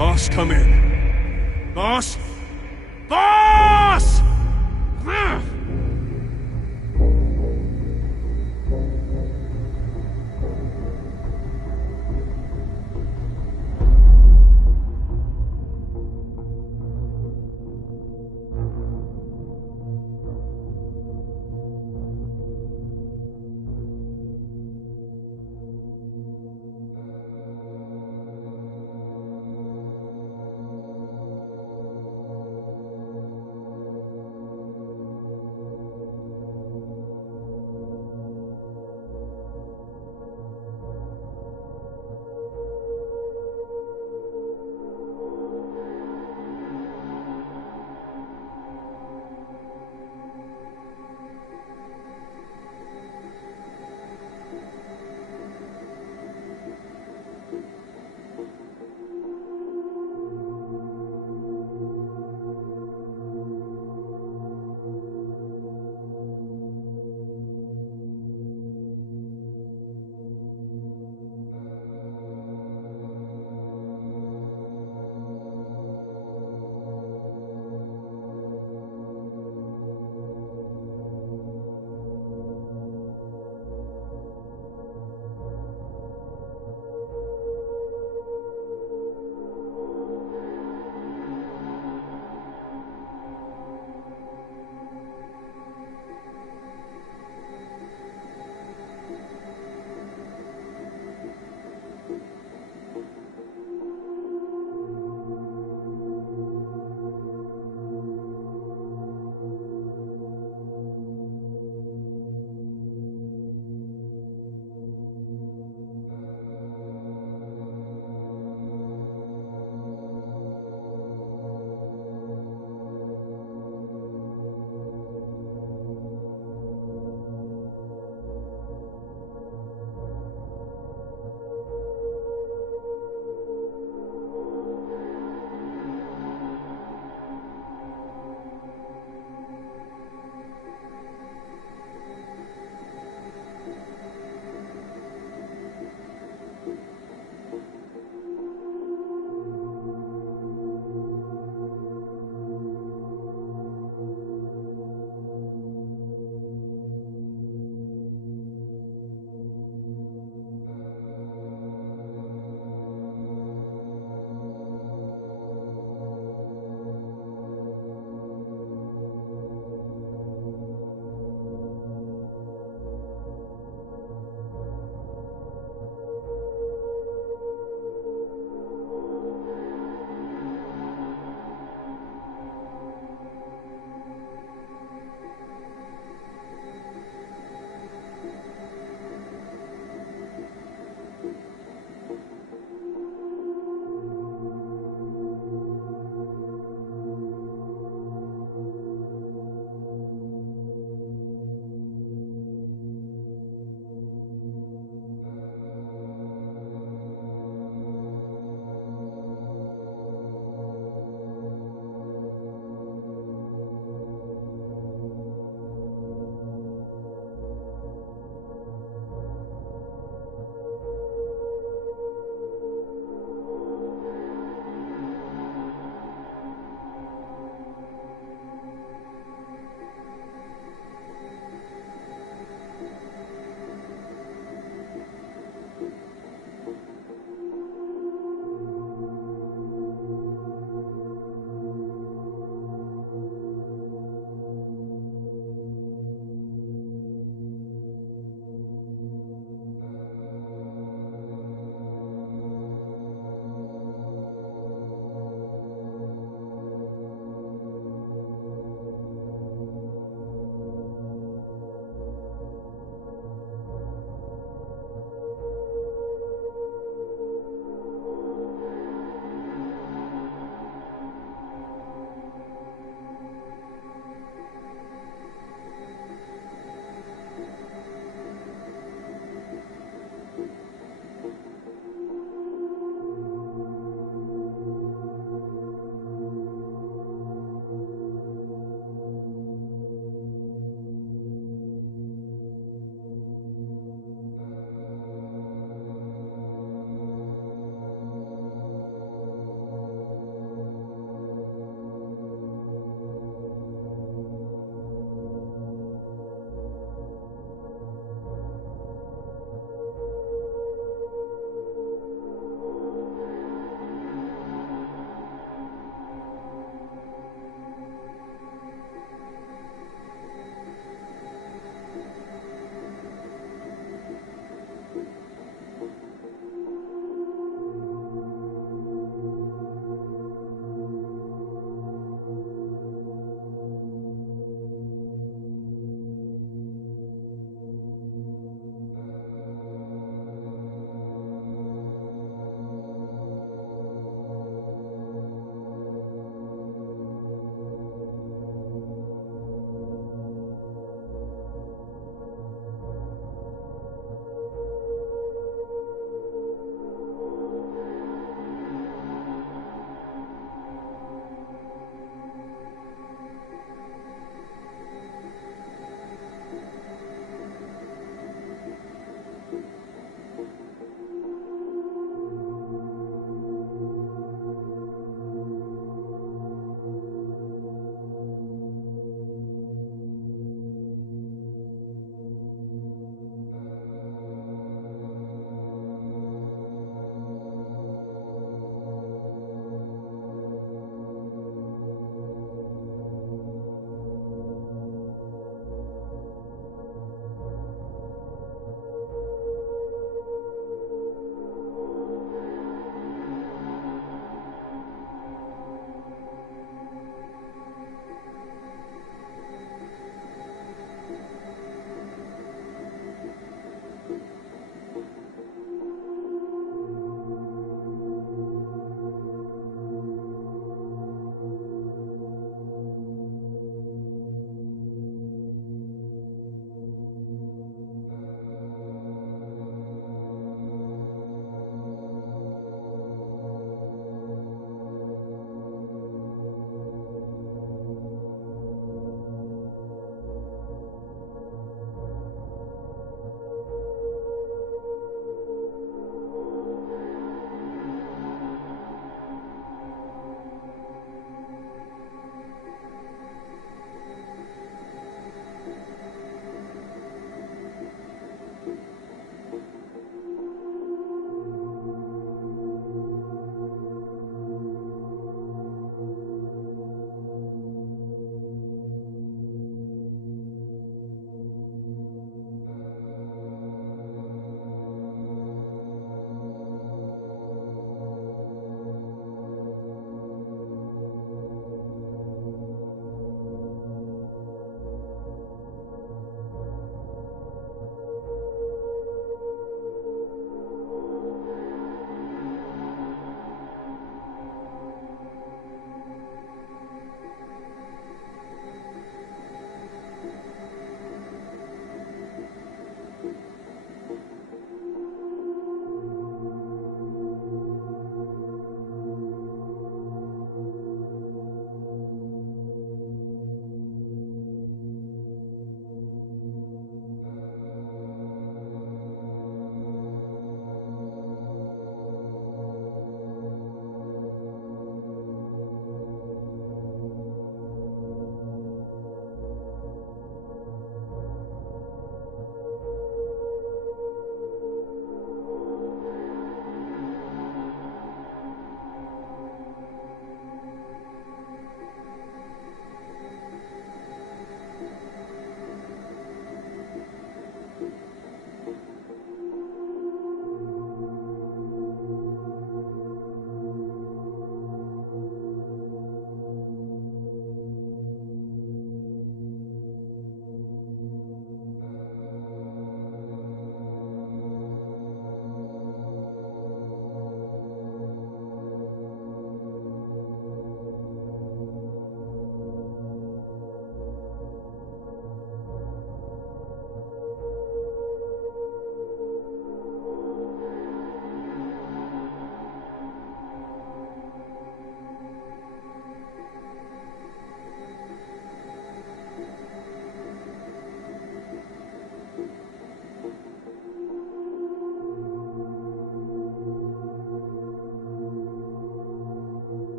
Boss, come in. Boss? Boss!